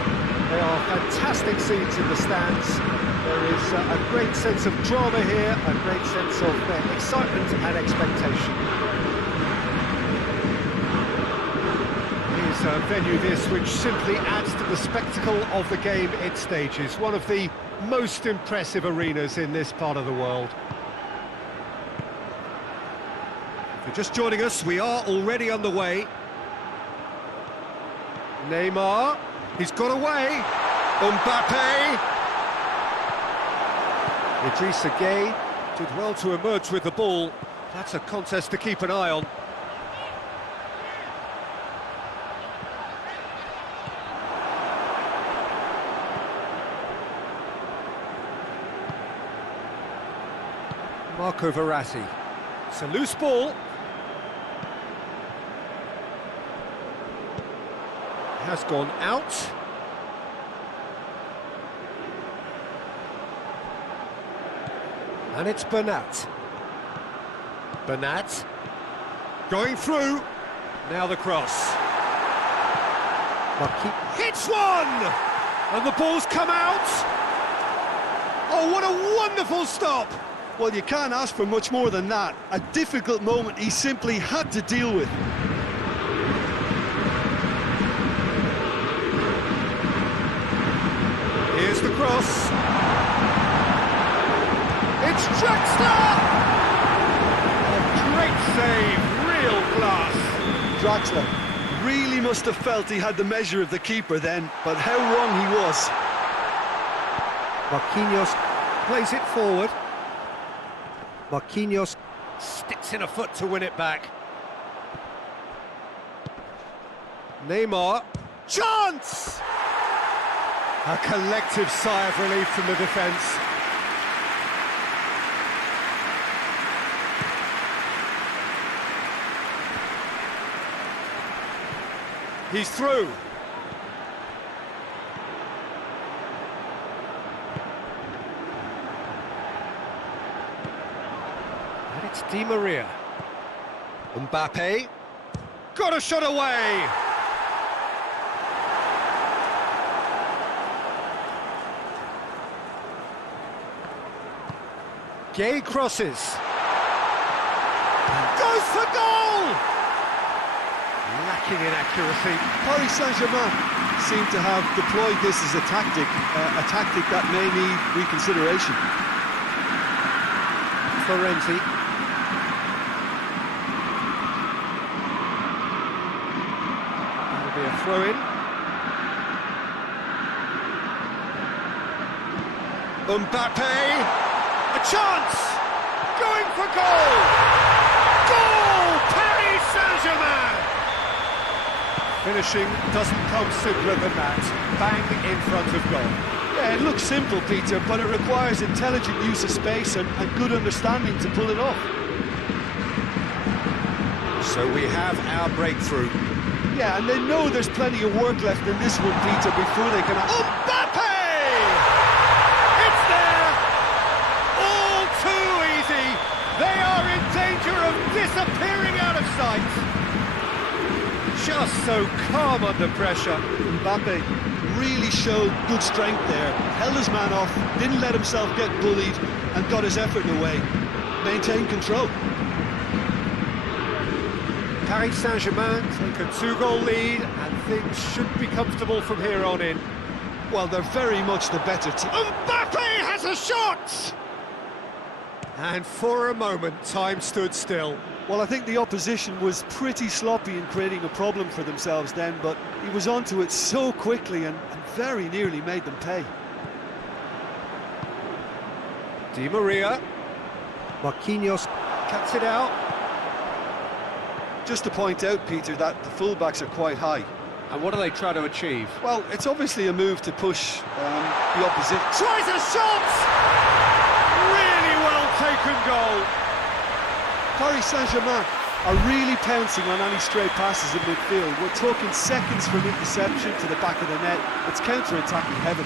They are fantastic scenes in the stands. There is a great sense of drama here, a great sense of excitement and expectation. Here's a venue this which simply adds to the spectacle of the game it stages. One of the most impressive arenas in this part of the world. If you're just joining us, we are already underway. Neymar, he's got away. Mbappe. Idrissa Gueye did well to emerge with the ball. That's a contest to keep an eye on. Marco Verratti. It's a loose ball. Has gone out. And it's Bernat. Bernat. Going through. Now the cross. Hits one! And the ball's come out. Oh, what a wonderful stop! Well, you can't ask for much more than that. A difficult moment he simply had to deal with. Here's the cross. It's Draxler! A great save, real class. Draxler really must have felt he had the measure of the keeper then, but how wrong he was. Marquinhos plays it forward. Marquinhos sticks in a foot to win it back. Neymar, chance! A collective sigh of relief from the defence. He's through. And it's Di Maria. Mbappe. Got a shot away! Gueye crosses. Goes for goal! Lacking in accuracy. Paris Saint-Germain seem to have deployed this as a tactic that may need reconsideration. Florenzi. That'll be a throw-in. Mbappe! A chance! Going for goal! Goal! Paris Saint-Germain! Finishing doesn't come simpler than that. Bang in front of goal. Yeah, it looks simple, Peter, but it requires intelligent use of space and good understanding to pull it off. So we have our breakthrough. Yeah, and they know there's plenty of work left in this one, Peter, before they can... Mbappe! It's there! All too easy! They are in danger of disappearing out of sight! Just so calm under pressure. Mbappe really showed good strength there. Held his man off, didn't let himself get bullied, and got his effort away. Maintained control. Paris Saint-Germain take a 2-goal lead, and things should be comfortable from here on in. Well, they're very much the better team. Mbappe has a shot! And for a moment, time stood still. Well, I think the opposition was pretty sloppy in creating a problem for themselves then, but he was onto it so quickly and very nearly made them pay. Di Maria. Marquinhos cuts it out. Just to point out, Peter, that the fullbacks are quite high. And what do they try to achieve? Well, it's obviously a move to push the opposition. Tries a shot! Really well taken goal. Paris Saint-Germain are really pouncing on any stray passes in midfield. We're talking seconds from interception to the back of the net. It's counter-attacking heaven.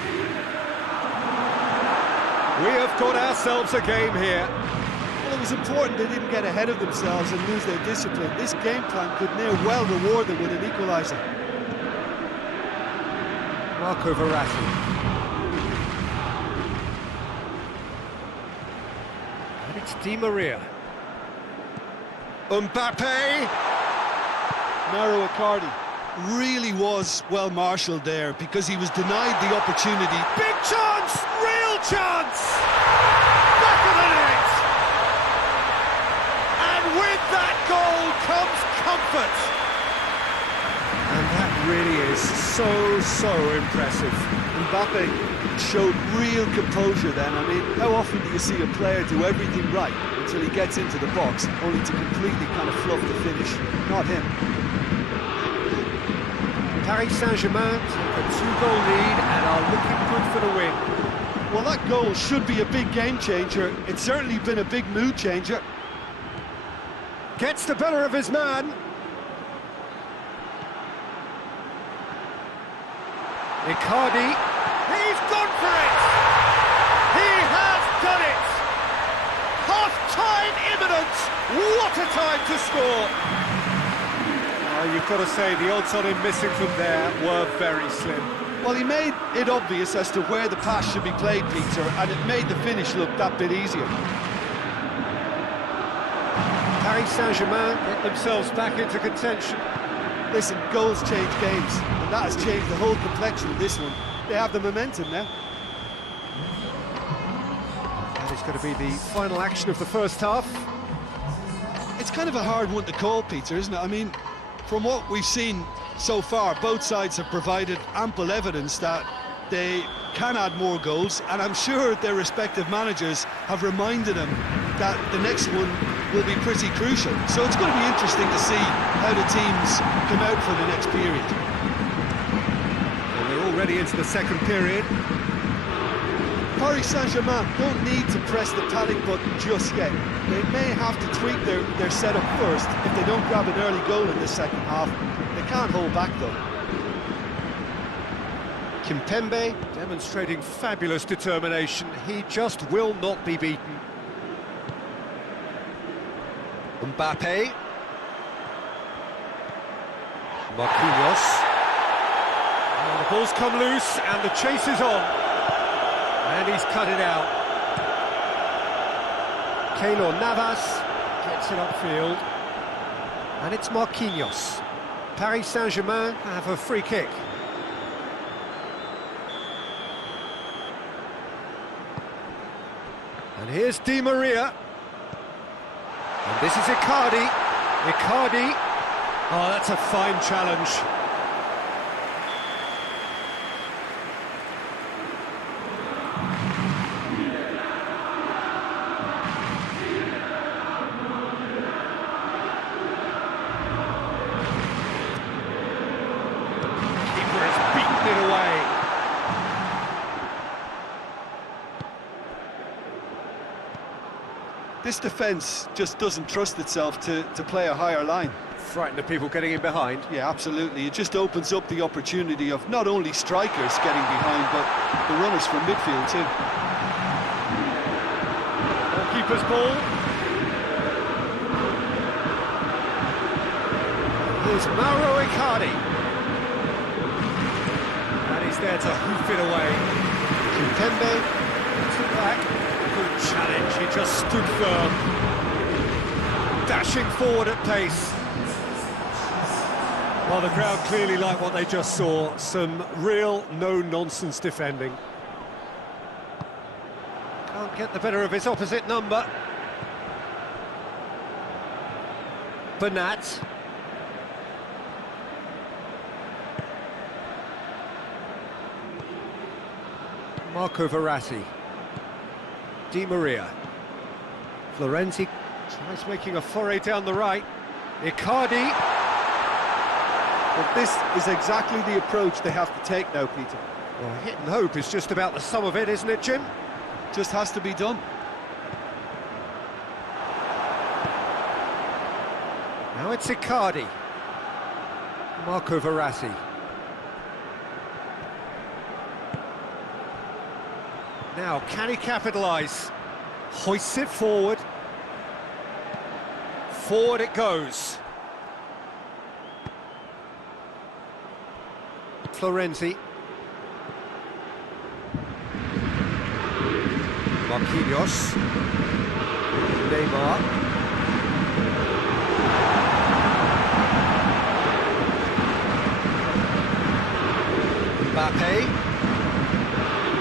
We have got ourselves a game here. Well, it was important they didn't get ahead of themselves and lose their discipline. This game plan could near well reward them with an equaliser. Marco Verratti. And it's Di Maria. Mbappe! Mauro Icardi really was well marshalled there because he was denied the opportunity. Big chance! Real chance! Back of the net! And with that goal comes comfort! And that really is so impressive. Mbappe showed real composure then. I mean, how often do you see a player do everything right until he gets into the box, only to completely kind of fluff the finish? Not him. Paris Saint-Germain take a 2-goal lead and are looking good for the win. Well, that goal should be a big game changer. It's certainly been a big mood changer. Gets the better of his man. Icardi, he's gone for it! He has done it! Half-time imminent! What a time to score! You've got to say, the odds on him missing from there were very slim. Well, he made it obvious as to where the pass should be played, Peter, and it made the finish look that bit easier. Paris Saint-Germain get themselves back into contention. Listen, goals change games, and that has changed the whole complexion of this one. They have the momentum now. That is going to be the final action of the first half. It's kind of a hard one to call, Peter, isn't it? I mean, from what we've seen so far, both sides have provided ample evidence that they can add more goals, and I'm sure their respective managers have reminded them that the next one will be pretty crucial. So it's going to be interesting to see how the teams come out for the next period. Well, they're already into the second period. Paris Saint-Germain don't need to press the panic button just yet. They may have to tweak their setup first if they don't grab an early goal in the second half. They can't hold back though. Kimpembe demonstrating fabulous determination. He just will not be beaten. Mbappe. Marquinhos. And the ball's come loose and the chase is on. And he's cut it out. Keylor Navas gets it upfield. And it's Marquinhos. Paris Saint-Germain have a free kick. And here's Di Maria. And this is Icardi. Icardi. Oh, that's a fine challenge. Keeper has beaten it away. This defence just doesn't trust itself to play a higher line. Frightened of people getting in behind. Yeah, absolutely. It just opens up the opportunity of not only strikers getting behind, but the runners from midfield too. Keeper's ball. Here's Mauro Icardi. And he's there to hoof it away. Kimpembe puts it back. Good challenge, he just stood firm. Dashing forward at pace. Well, the crowd clearly like what they just saw. Some real no-nonsense defending. Can't get the better of his opposite number. Bernat. Marco Verratti. Di Maria. Florenzi tries making a foray down the right. Icardi. But this is exactly the approach they have to take now, Peter. Well, hit and hope is just about the sum of it, isn't it, Jim? Just has to be done. Now it's Icardi. Marco Verratti. Now, can he capitalise? Hoists it forward. Forward it goes. Florenzi. Marquinhos. Neymar. Mbappe.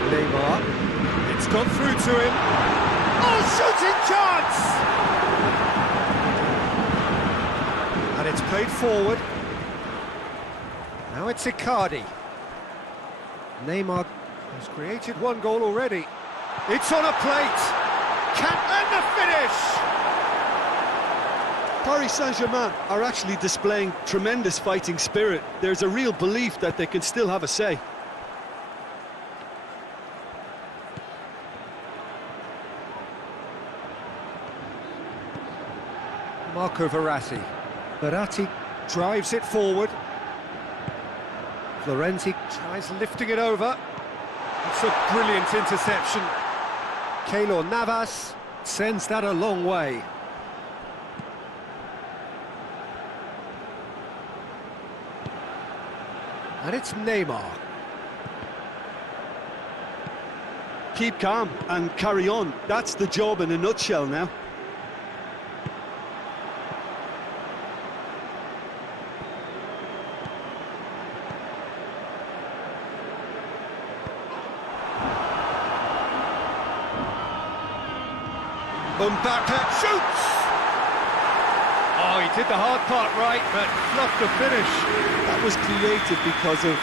Neymar. It's gone through to him. Oh, shooting chance! And it's played forward. Now it's Icardi. Neymar has created one goal already. It's on a plate. And the finish! Paris Saint-Germain are actually displaying tremendous fighting spirit. There's a real belief that they can still have a say. Marco Verratti. Verratti drives it forward. Florenzi tries lifting it over. It's a brilliant interception. Keylor Navas sends that a long way. And it's Neymar. Keep calm and carry on. That's the job in a nutshell now. Mbappe shoots! Oh, he did the hard part right, but fluffed the finish. That was created because of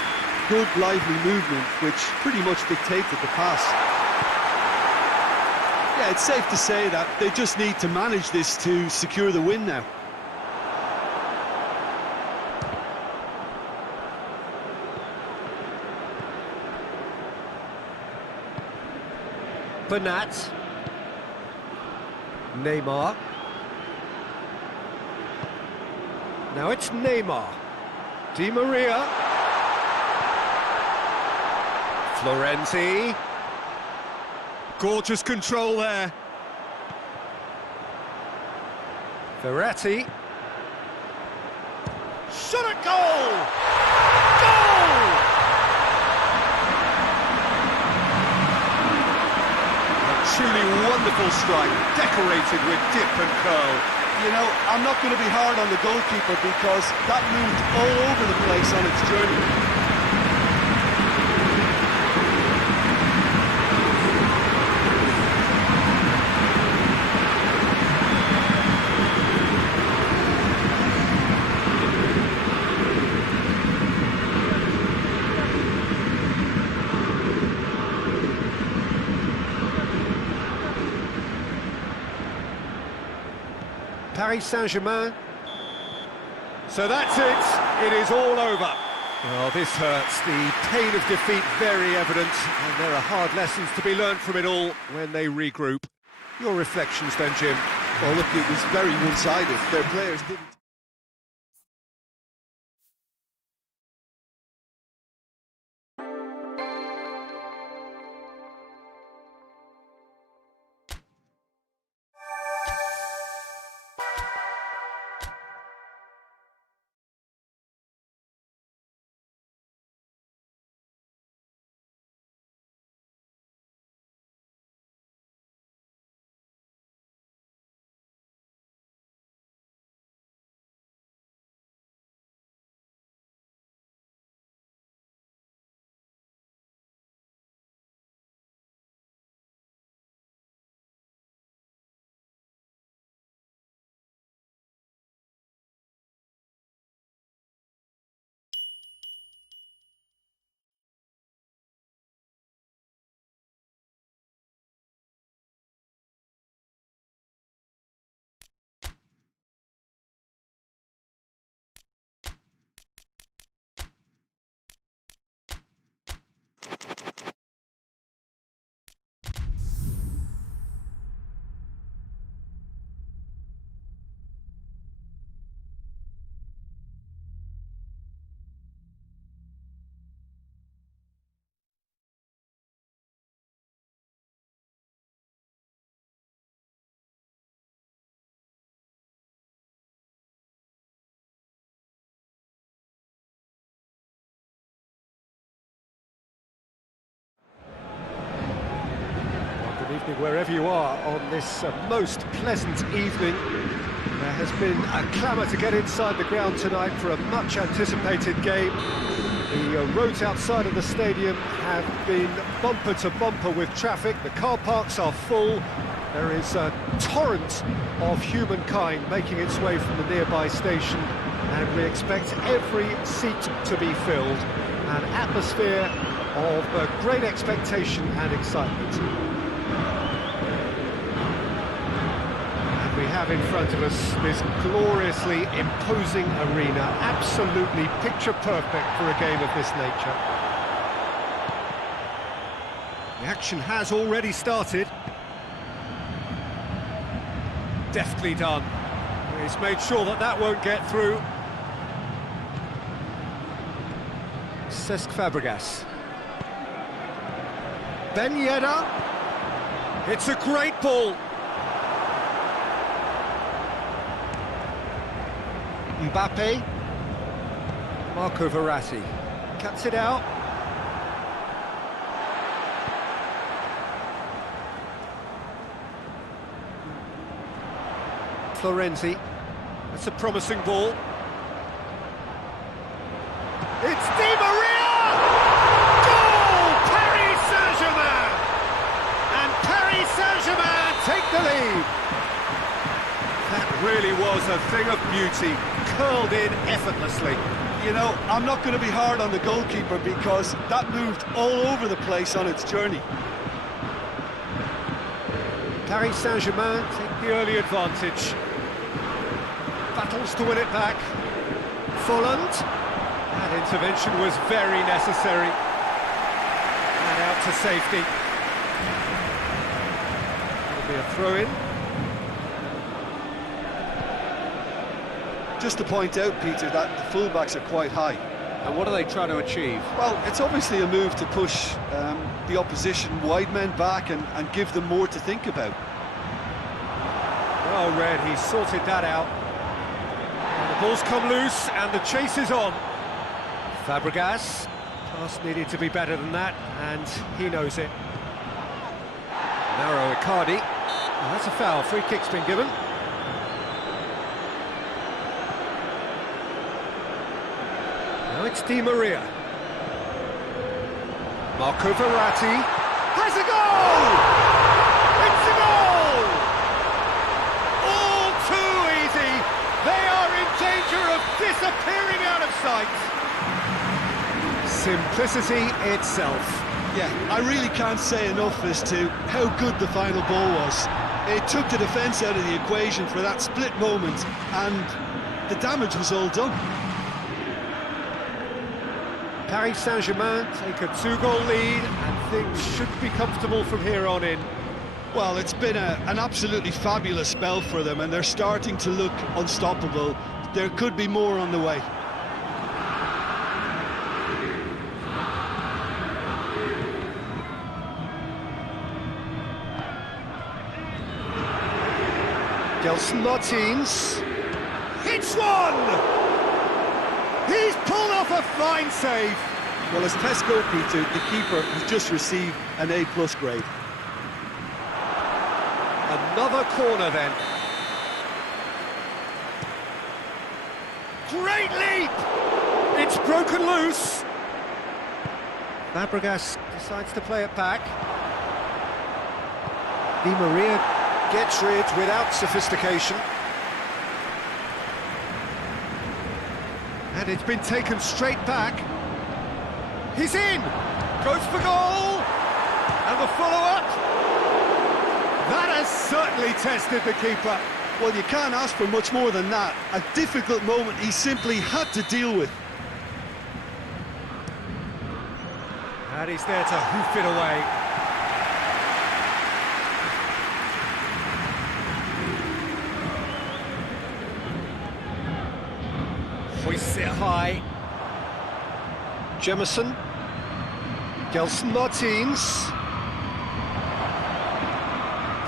good, lively movement, which pretty much dictated the pass. Yeah, it's safe to say that they just need to manage this to secure the win now. Bernat. Neymar. Now it's Neymar. Di Maria. Florenzi. Gorgeous control there. Verratti. Shot at goal! Goal! A truly wonderful strike, decorated with dip and curl. You know, I'm not going to be hard on the goalkeeper because that moved all over the place on its journey. Paris Saint-Germain. So that's it. It is all over. Well, this hurts. The pain of defeat very evident, and there are hard lessons to be learned from it all when they regroup. Your reflections then, Jim? Well, look, it was very one-sided. Their players didn't... evening, wherever you are on this most pleasant evening. There has been a clamour to get inside the ground tonight for a much-anticipated game. The roads outside of the stadium have been bumper to bumper with traffic. The car parks are full. There is a torrent of humankind making its way from the nearby station, and we expect every seat to be filled. An atmosphere of great expectation and excitement. And we have in front of us this gloriously imposing arena, absolutely picture perfect for a game of this nature. The action has already started. Deftly done. He's made sure that that won't get through. Cesc Fabregas. Ben Yedder. It's a great ball. Mbappe. Marco Verratti. Cuts it out. Florenzi. That's a promising ball. It's Di Maria! Goal! Paris Saint-Germain! And Paris Saint-Germain take the lead. That really was a thing of beauty, curled in effortlessly. You know, I'm not going to be hard on the goalkeeper because that moved all over the place on its journey. Paris Saint-Germain take the early advantage. Battles to win it back. Folland. That intervention was very necessary. And out to safety. It'll be a throw-in. Just to point out, Peter, that the fullbacks are quite high. And what are they trying to achieve? Well, it's obviously a move to push the opposition wide men back and give them more to think about. Well read, he sorted that out. And the ball's come loose and the chase is on. Fabregas, pass needed to be better than that, and he knows it. Narrow Icardi. Oh, that's a foul, free kick's been given. Now it's Di Maria. Marco Verratti has a goal! It's a goal! All too easy. They are in danger of disappearing out of sight. Simplicity itself. Yeah, I really can't say enough as to how good the final ball was. It took the defence out of the equation for that split moment, and the damage was all done. Paris Saint-Germain take a 2-goal lead, and things should be comfortable from here on in. Well, it's been an absolutely fabulous spell for them, and they're starting to look unstoppable. There could be more on the way. Gelson Martins hits one! He's pulled off a fine save. Well, as tests go, Peter, the keeper has just received an A+ grade. Another corner then. Great leap! It's broken loose. Fabregas decides to play it back. Di Maria gets rid without sophistication. And it's been taken straight back. He's in! Goes for goal! And the follow-up! That has certainly tested the keeper. Well, you can't ask for much more than that. A difficult moment he simply had to deal with. And he's there to hoof it away. Hoists it high. Jemison. Gelson Martins.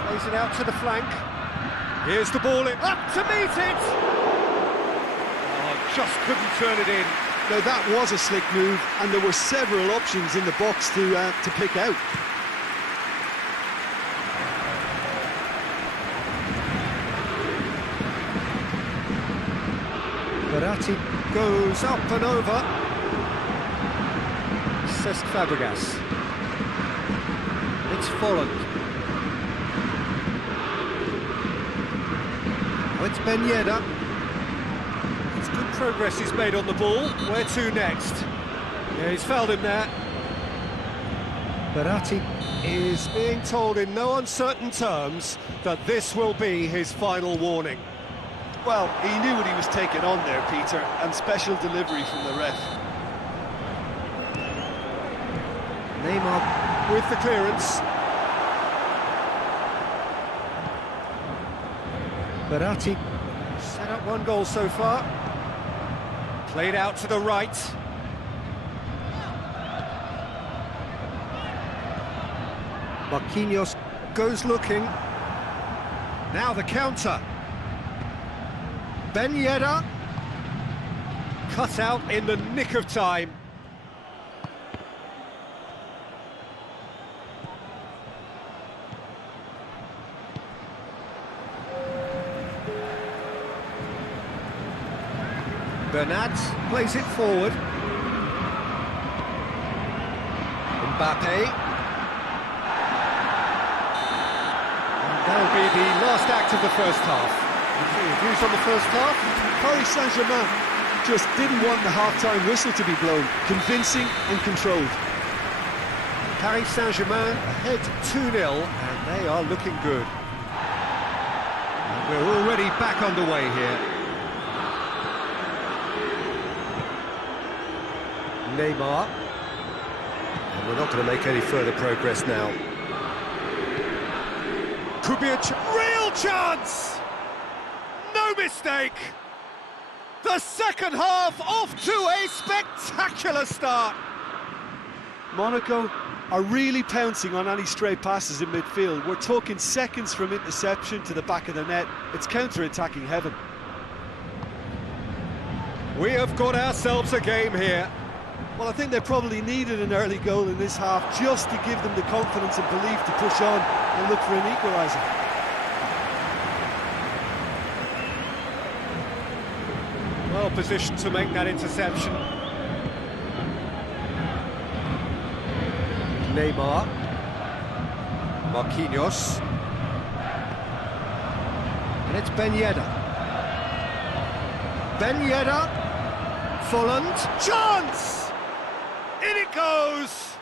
Plays it out to the flank. Here's the ball in. Up to meet it! Oh, just couldn't turn it in. Now that was a slick move, and there were several options in the box to pick out. Berratti goes up and over. Cesc Fabregas. It's Folland. Oh, it's Ben Yedder. It's good progress he's made on the ball. Where to next? Yeah, he's fouled him there. Berratti is being told in no uncertain terms that this will be his final warning. Well, he knew what he was taking on there, Peter, and special delivery from the ref. Neymar with the clearance. Berratti set up one goal so far. Played out to the right. Marquinhos goes looking. Now the counter. Ben Yedder. Cut out in the nick of time. Bernat plays it forward. Mbappe. And that'll be the last act of the first half. Views on the first half? Paris Saint-Germain just didn't want the half-time whistle to be blown. Convincing and controlled. Paris Saint-Germain ahead 2-0, and they are looking good. And we're already back underway here. Neymar. And we're not going to make any further progress now. Could be a real chance! No mistake! The second half off to a spectacular start! Monaco are really pouncing on any stray passes in midfield. We're talking seconds from interception to the back of the net. It's counter-attacking heaven. We have got ourselves a game here. Well, I think they probably needed an early goal in this half just to give them the confidence and belief to push on and look for an equaliser. Well positioned to make that interception. Neymar. Marquinhos. And it's Ben Yedder. Ben Yedder. Folland. Chance! In it goes!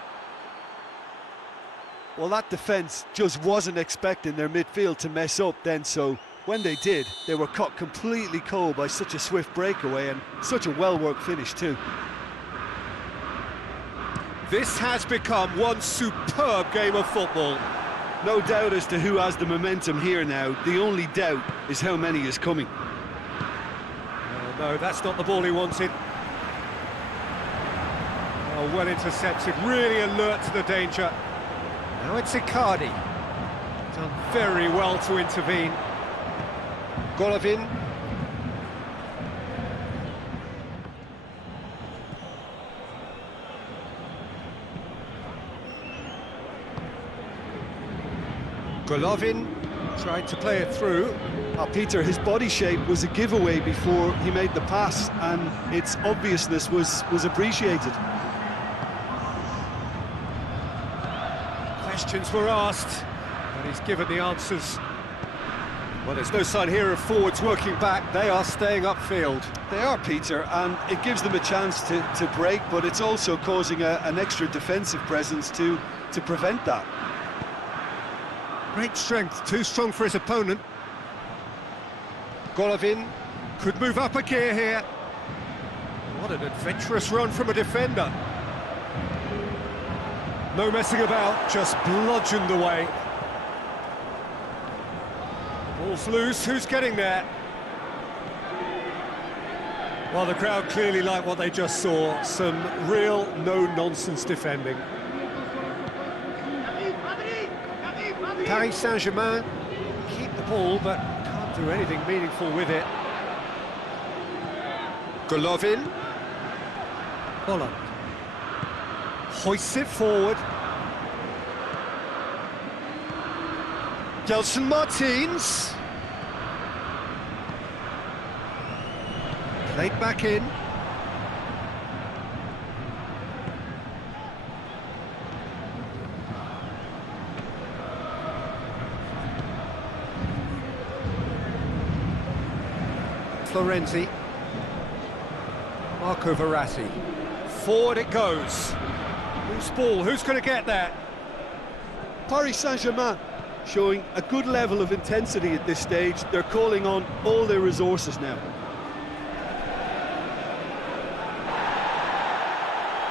Well, that defence just wasn't expecting their midfield to mess up then, so when they did, they were caught completely cold by such a swift breakaway and such a well-worked finish too. This has become one superb game of football. No doubt as to who has the momentum here now. The only doubt is how many is coming. Oh, no, that's not the ball he wanted. Oh, well intercepted, really alert to the danger. Now it's Icardi. Done very well to intervene. Golovin. Golovin tried to play it through. Peter, his body shape was a giveaway before he made the pass, and its obviousness was appreciated. Questions were asked, but he's given the answers. Well, there's no sign here of forwards working back. They are staying upfield. They are, Peter, and it gives them a chance to break, but it's also causing an extra defensive presence to prevent that. Great strength, too strong for his opponent. Golovin could move up a gear here. What an adventurous run from a defender. No messing about, just bludgeoned away. Ball's loose, who's getting there? Well, the crowd clearly like what they just saw. Some real no-nonsense defending. Paris Saint-Germain keep the ball, but can't do anything meaningful with it. Golovin. Folland. Hoists it forward. Gelson Martins. Played back in. Florenzi. Marco Verratti. Forward it goes. Loose ball, who's going to get that? Paris Saint-Germain showing a good level of intensity at this stage. They're calling on all their resources now.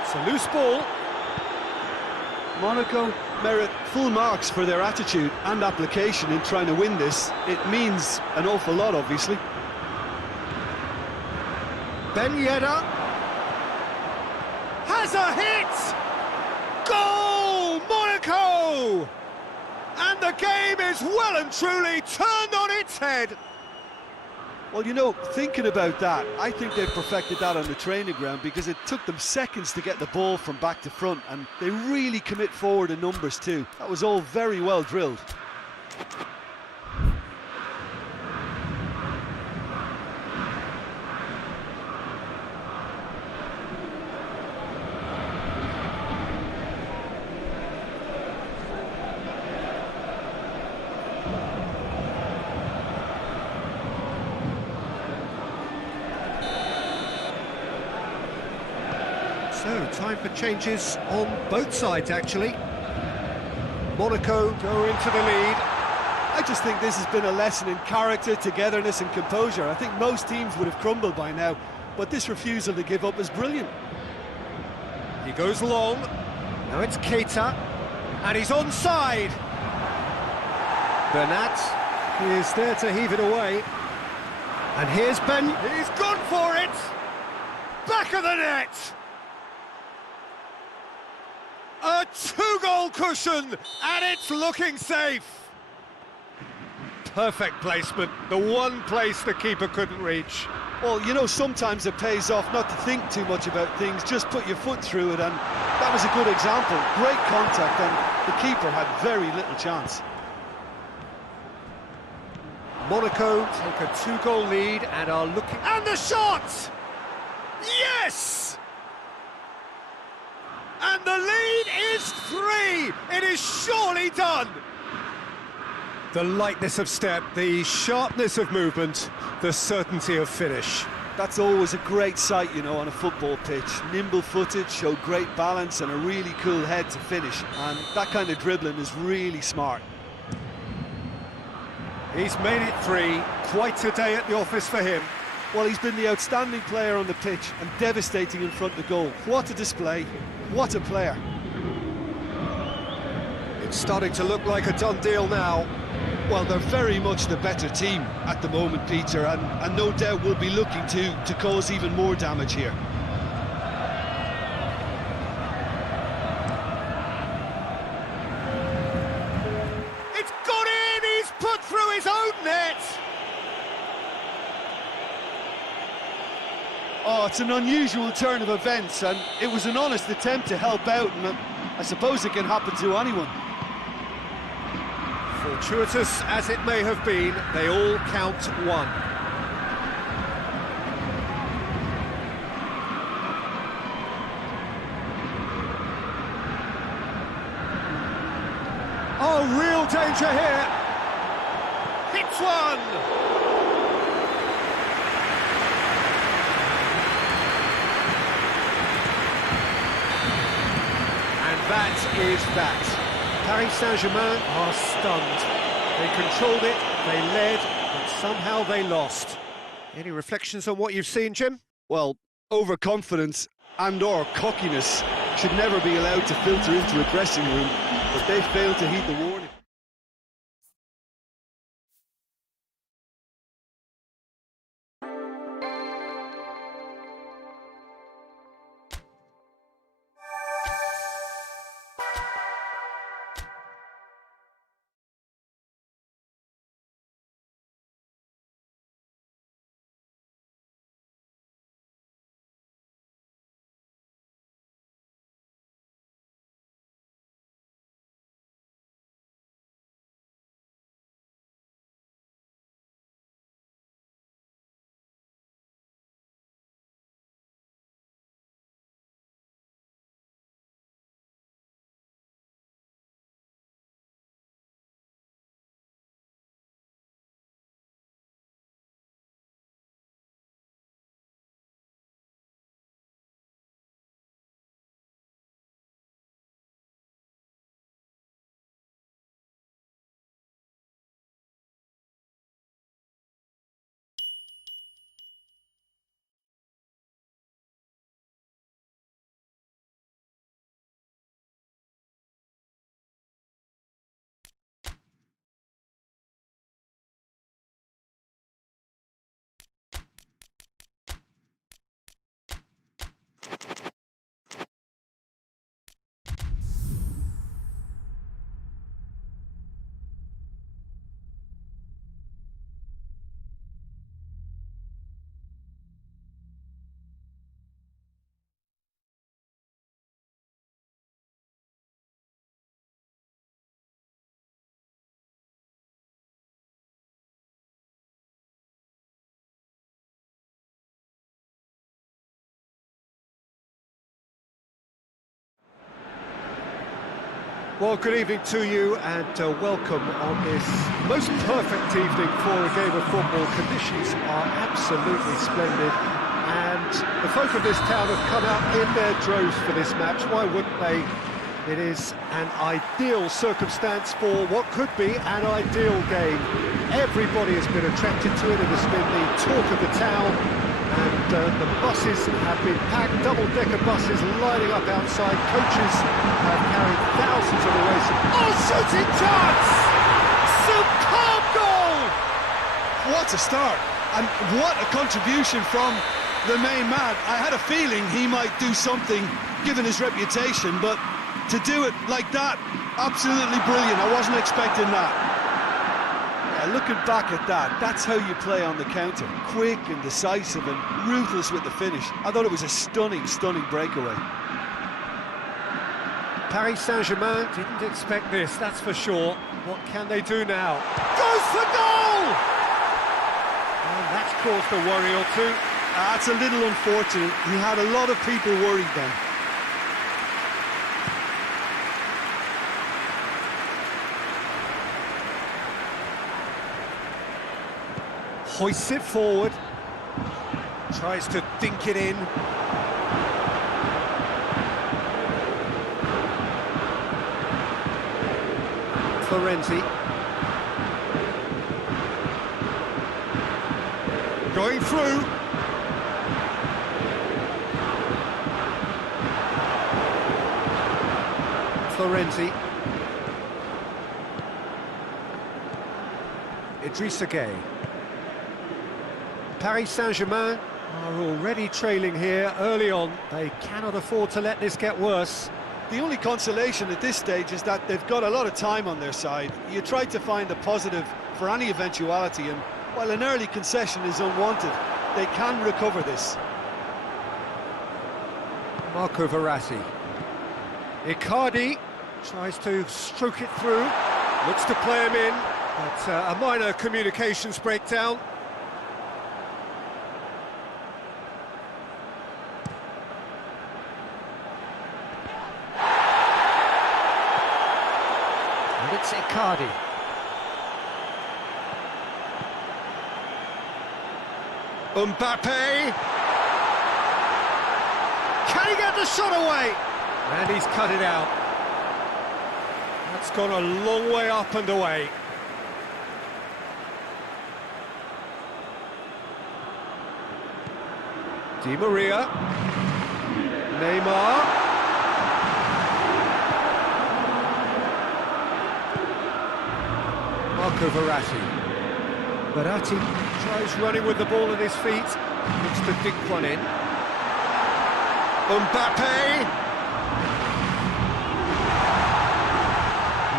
It's a loose ball. Monaco merit full marks for their attitude and application in trying to win this. It means an awful lot, obviously. Ben Yedder has a hit! Goal! Monaco! And the game is well and truly turned on its head. Well, you know, thinking about that, I think they've perfected that on the training ground because it took them seconds to get the ball from back to front, and they really commit forward in numbers too. That was all very well drilled. So, time for changes on both sides, actually. Monaco go into the lead. I just think this has been a lesson in character, togetherness and composure. I think most teams would have crumbled by now, but this refusal to give up is brilliant. He goes long. Now it's Keita. And he's onside. Bernat is there to heave it away. And here's Ben. He's gone for it. Back of the net. A two-goal cushion, and it's looking safe. Perfect placement, the one place the keeper couldn't reach. Well, you know, sometimes it pays off not to think too much about things, just put your foot through it, and that was a good example. Great contact, and the keeper had very little chance. Monaco take a two-goal lead and are looking... And the shot! Yes! And the lead is 3! It is surely done! The lightness of step, the sharpness of movement, the certainty of finish. That's always a great sight, you know, on a football pitch. Nimble-footed, showed great balance and a really cool head to finish. And that kind of dribbling is really smart. He's made it 3. Quite a day at the office for him. Well, he's been the outstanding player on the pitch and devastating in front of the goal. What a display, what a player. It's starting to look like a done deal now. Well, they're very much the better team at the moment, Peter, and no doubt will be looking to cause even more damage here. It's gone in! He's put through his own net! Oh, it's an unusual turn of events, and it was an honest attempt to help out, and I suppose it can happen to anyone. Fortuitous as it may have been, they all count 1. Oh, real danger here! Hits one! That is that. Paris Saint-Germain are stunned. They controlled it, they led, but somehow they lost. Any reflections on what you've seen, Jim? Well, overconfidence and/or cockiness should never be allowed to filter into a dressing room, but they failed to heed the warning. Well, good evening to you and welcome on this most perfect evening for a game of football. Conditions are absolutely splendid and the folk of this town have come out in their droves for this match. Why wouldn't they? It is an ideal circumstance for what could be an ideal game. Everybody has been attracted to it. It has been the talk of the town. And the buses have been packed, double-decker buses lining up outside. Coaches have carried thousands of away. Oh, shooting chance! Superb goal! What a start, and what a contribution from the main man. I had a feeling he might do something, given his reputation, but to do it like that, absolutely brilliant. I wasn't expecting that. Looking back at that, that's how you play on the counter. Quick and decisive and ruthless with the finish. I thought it was a stunning breakaway. Paris Saint-Germain didn't expect this, that's for sure. What can they do now? Goes for goal! And that's caused a worry or two. That's a little unfortunate. He had a lot of people worried then. Hoists it forward, tries to dink it in. Florenzi. Going through. Florenzi. Idrissa Gueye. Paris Saint-Germain are already trailing here early on. They cannot afford to let this get worse. The only consolation at this stage is that they've got a lot of time on their side. You try to find a positive for any eventuality, and while an early concession is unwanted, they can recover this. Marco Verratti. Icardi tries to stroke it through, looks to play him in, but a minor communications breakdown. And it's Icardi. Mbappe! Can he get the shot away? And he's cut it out. That's gone a long way up and away. Di Maria. Neymar. Marco Verratti. Verratti tries running with the ball at his feet. Looks to dink one in. Mbappe.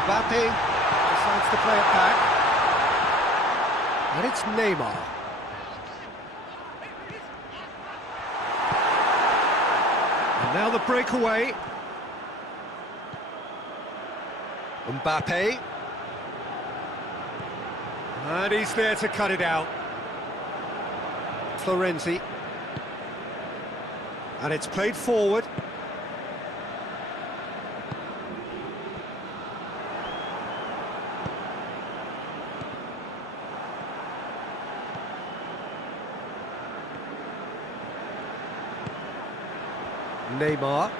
Mbappe decides to play it back. And it's Neymar. And now the breakaway. Mbappe. And he's there to cut it out. Florenzi. And it's played forward. Neymar.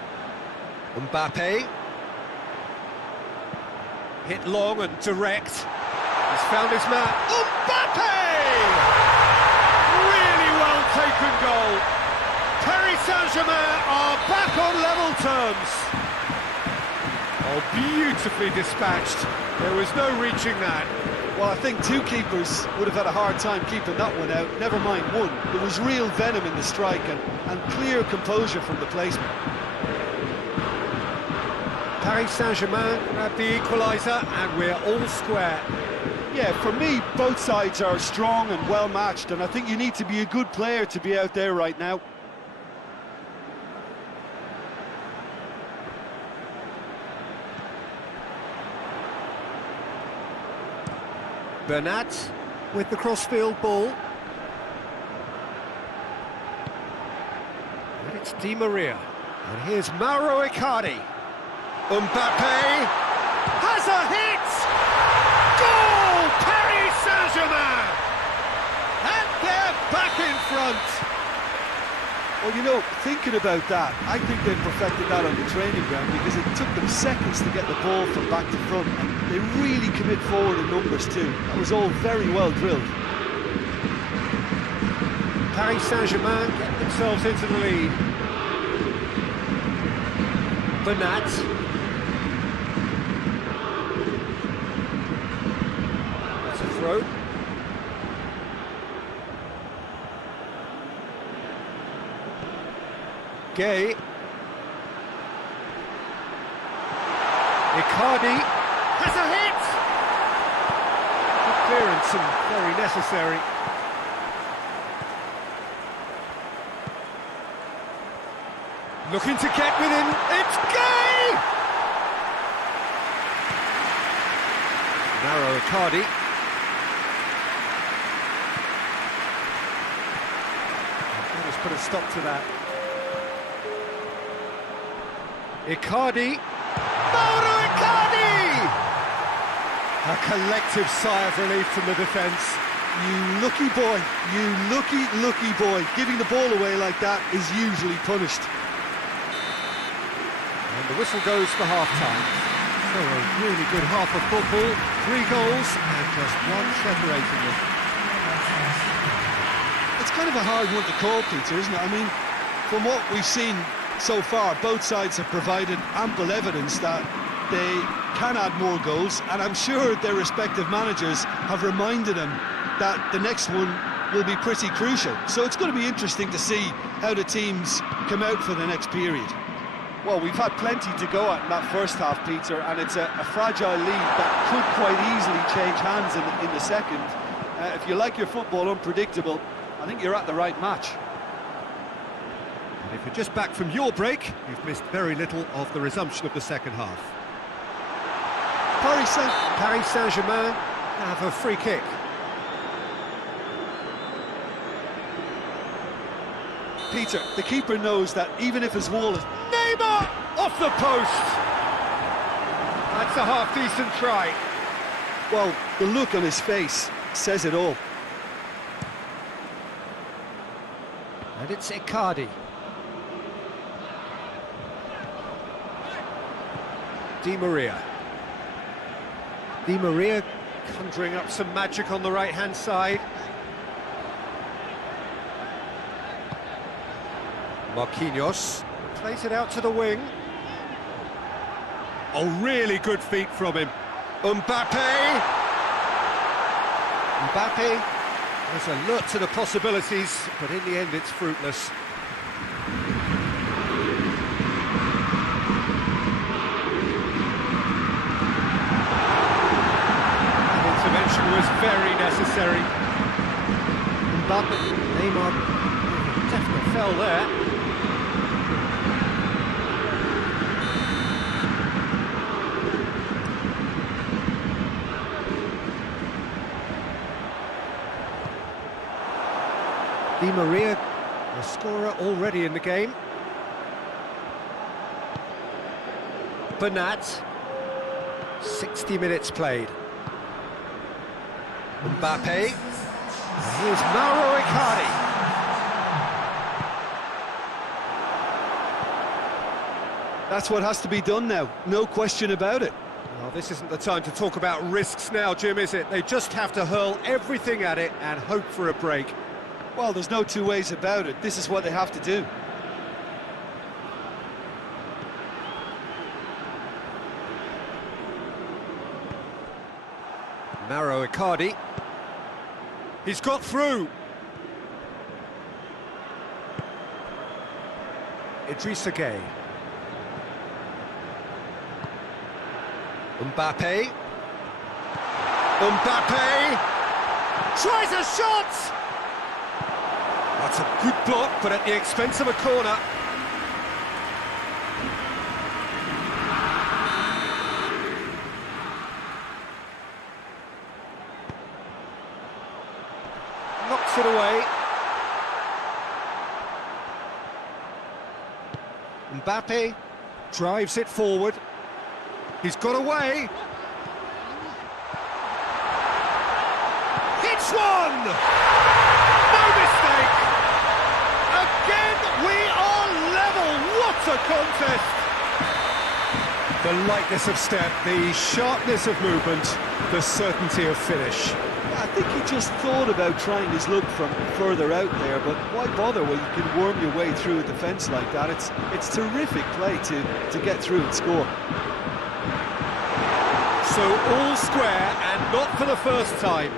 Mbappe. Hit long and direct. He's found his man. Mbappe! Really well taken goal. Paris Saint-Germain are back on level terms. Oh, beautifully dispatched. There was no reaching that. Well, I think two keepers would have had a hard time keeping that one out, never mind one. There was real venom in the strike and clear composure from the placement. Paris Saint-Germain grabbed the equaliser and we're all square. Yeah, for me, both sides are strong and well matched, and I think you need to be a good player to be out there right now. Bernat with the crossfield ball. And it's Di Maria. And here's Mauro Icardi. Mbappe. Has a hit! Goal! Paris Saint-Germain! And they're back in front! Well, you know, thinking about that, I think they perfected that on the training ground because it took them seconds to get the ball from back to front, and they really commit forward in numbers too. That was all very well drilled. Paris Saint-Germain get themselves into the lead. Bernat. That's a throw. Gay. Icardi has a hit! Good clearance and very necessary. Looking to get within, it's Gay! Narrow Icardi. Let us put a stop to that. Icardi. Mauro Icardi! A collective sigh of relief from the defence. You lucky boy, you lucky boy. Giving the ball away like that is usually punished. And the whistle goes for half-time. So a really good half of football, 3 goals and just one separating them. It's kind of a hard one to call, Peter, isn't it? I mean, from what we've seen so far, both sides have provided ample evidence that they can add more goals, and I'm sure their respective managers have reminded them that the next one will be pretty crucial. So it's going to be interesting to see how the teams come out for the next period. Well, we've had plenty to go at in that first half, Peter, and it's a fragile lead that could quite easily change hands in the second. If you like your football unpredictable, I think you're at the right match. And if you're just back from your break, you've missed very little of the resumption of the second half. Paris Saint-Germain have a free kick. Peter, the keeper knows that even if his wall is... Neymar! Off the post! That's a half-decent try. Well, the look on his face says it all. And it's Icardi. Di Maria. Di Maria conjuring up some magic on the right-hand side. Marquinhos plays it out to the wing. Oh, really good feet from him. Mbappe! Mbappe has alert to the possibilities, but in the end it's fruitless. Intervention was very necessary. Mbappe, Neymar, definitely fell there. Di Maria, the scorer already in the game. Bernat, 60 minutes played. Mbappe, here's Mauro Icardi. That's what has to be done now, no question about it. Well, this isn't the time to talk about risks now, Jim, is it? They just have to hurl everything at it and hope for a break. Well, there's no two ways about it. This is what they have to do. Mauro Icardi. He's got through. Idrissa Gueye. Mbappe. Mbappe tries a shot! That's a good block, but at the expense of a corner. Knocks it away. Mbappe drives it forward. He's got away. Hits one! No mistake! Again, we are level. What a contest! The lightness of step, the sharpness of movement, the certainty of finish. I think he just thought about trying his luck from further out there, but why bother when you can worm your way through a defence like that? It's terrific play to get through and score. So all square, and not for the first time.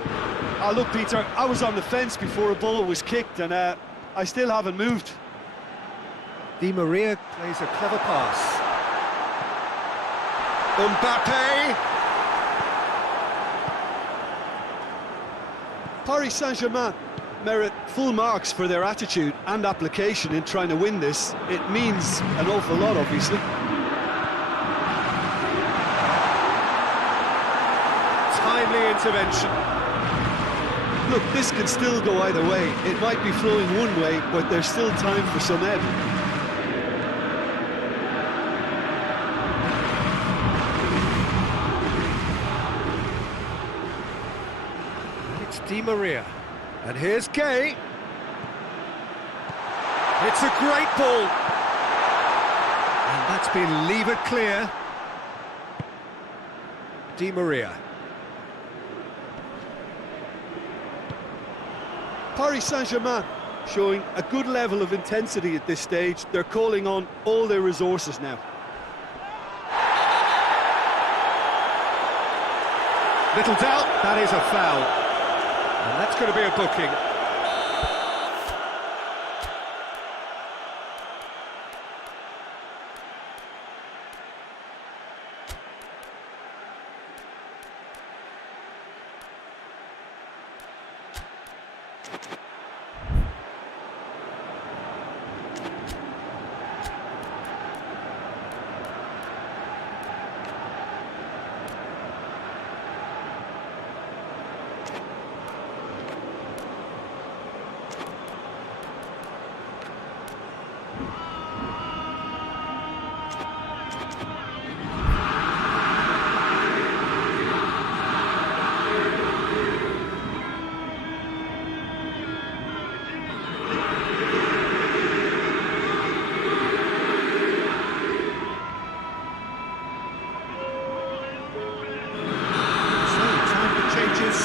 Look, Peter, I was on the fence before a ball was kicked, and I still haven't moved. Di Maria plays a clever pass. Mbappe! Paris Saint-Germain merit full marks for their attitude and application in trying to win this. It means an awful lot, obviously. Timely intervention. Look, this can still go either way. It might be flowing one way, but there's still time for some ebb. It's Di Maria. And here's Gay. It's a great ball. And that's been levered clear. Di Maria. Paris Saint-Germain showing a good level of intensity at this stage. They're calling on all their resources now. Little doubt, that is a foul. And that's going to be a booking.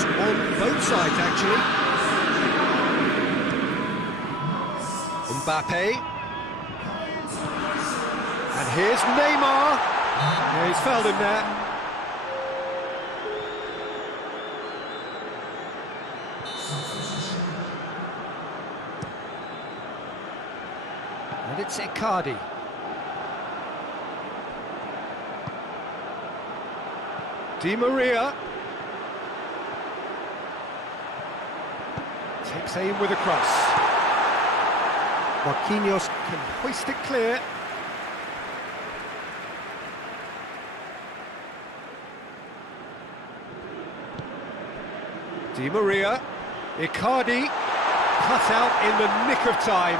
On both sides, actually. Mbappe. And here's Neymar. Yeah, he's fouled him there. And it's Icardi. Di Maria. Takes aim with a cross. Marquinhos can hoist it clear. Di Maria. Icardi. Cut out in the nick of time.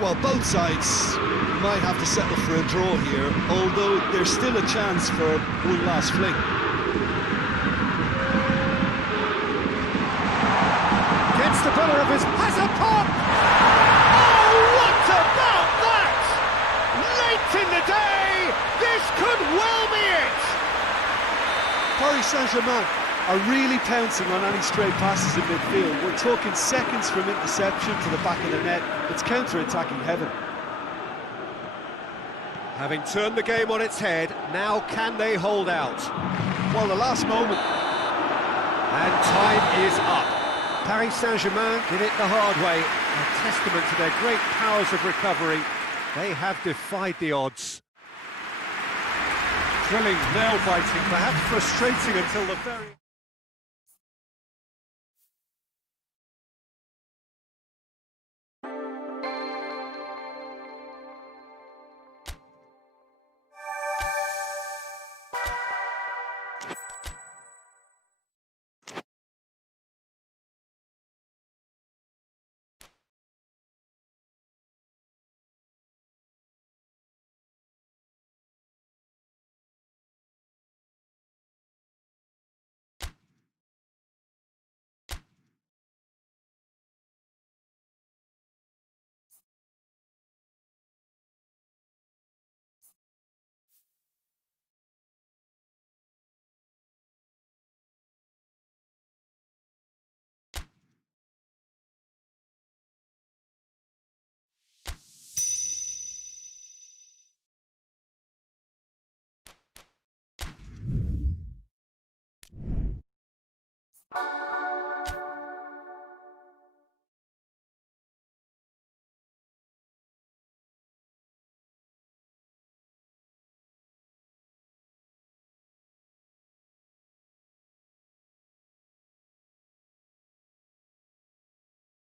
Well, both sides might have to settle for a draw here, although there's still a chance for one last fling. Gets the better of his... has a pop! Oh, what about that? Late in the day, this could well be it! Paris Saint-Germain are really pouncing on any stray passes in midfield. We're talking seconds from interception to the back of the net. It's counter-attacking heaven. Having turned the game on its head, now can they hold out? Well, the last moment. And time is up. Paris Saint-Germain did it the hard way, a testament to their great powers of recovery. They have defied the odds. Thrilling, nail-biting, perhaps frustrating until the very...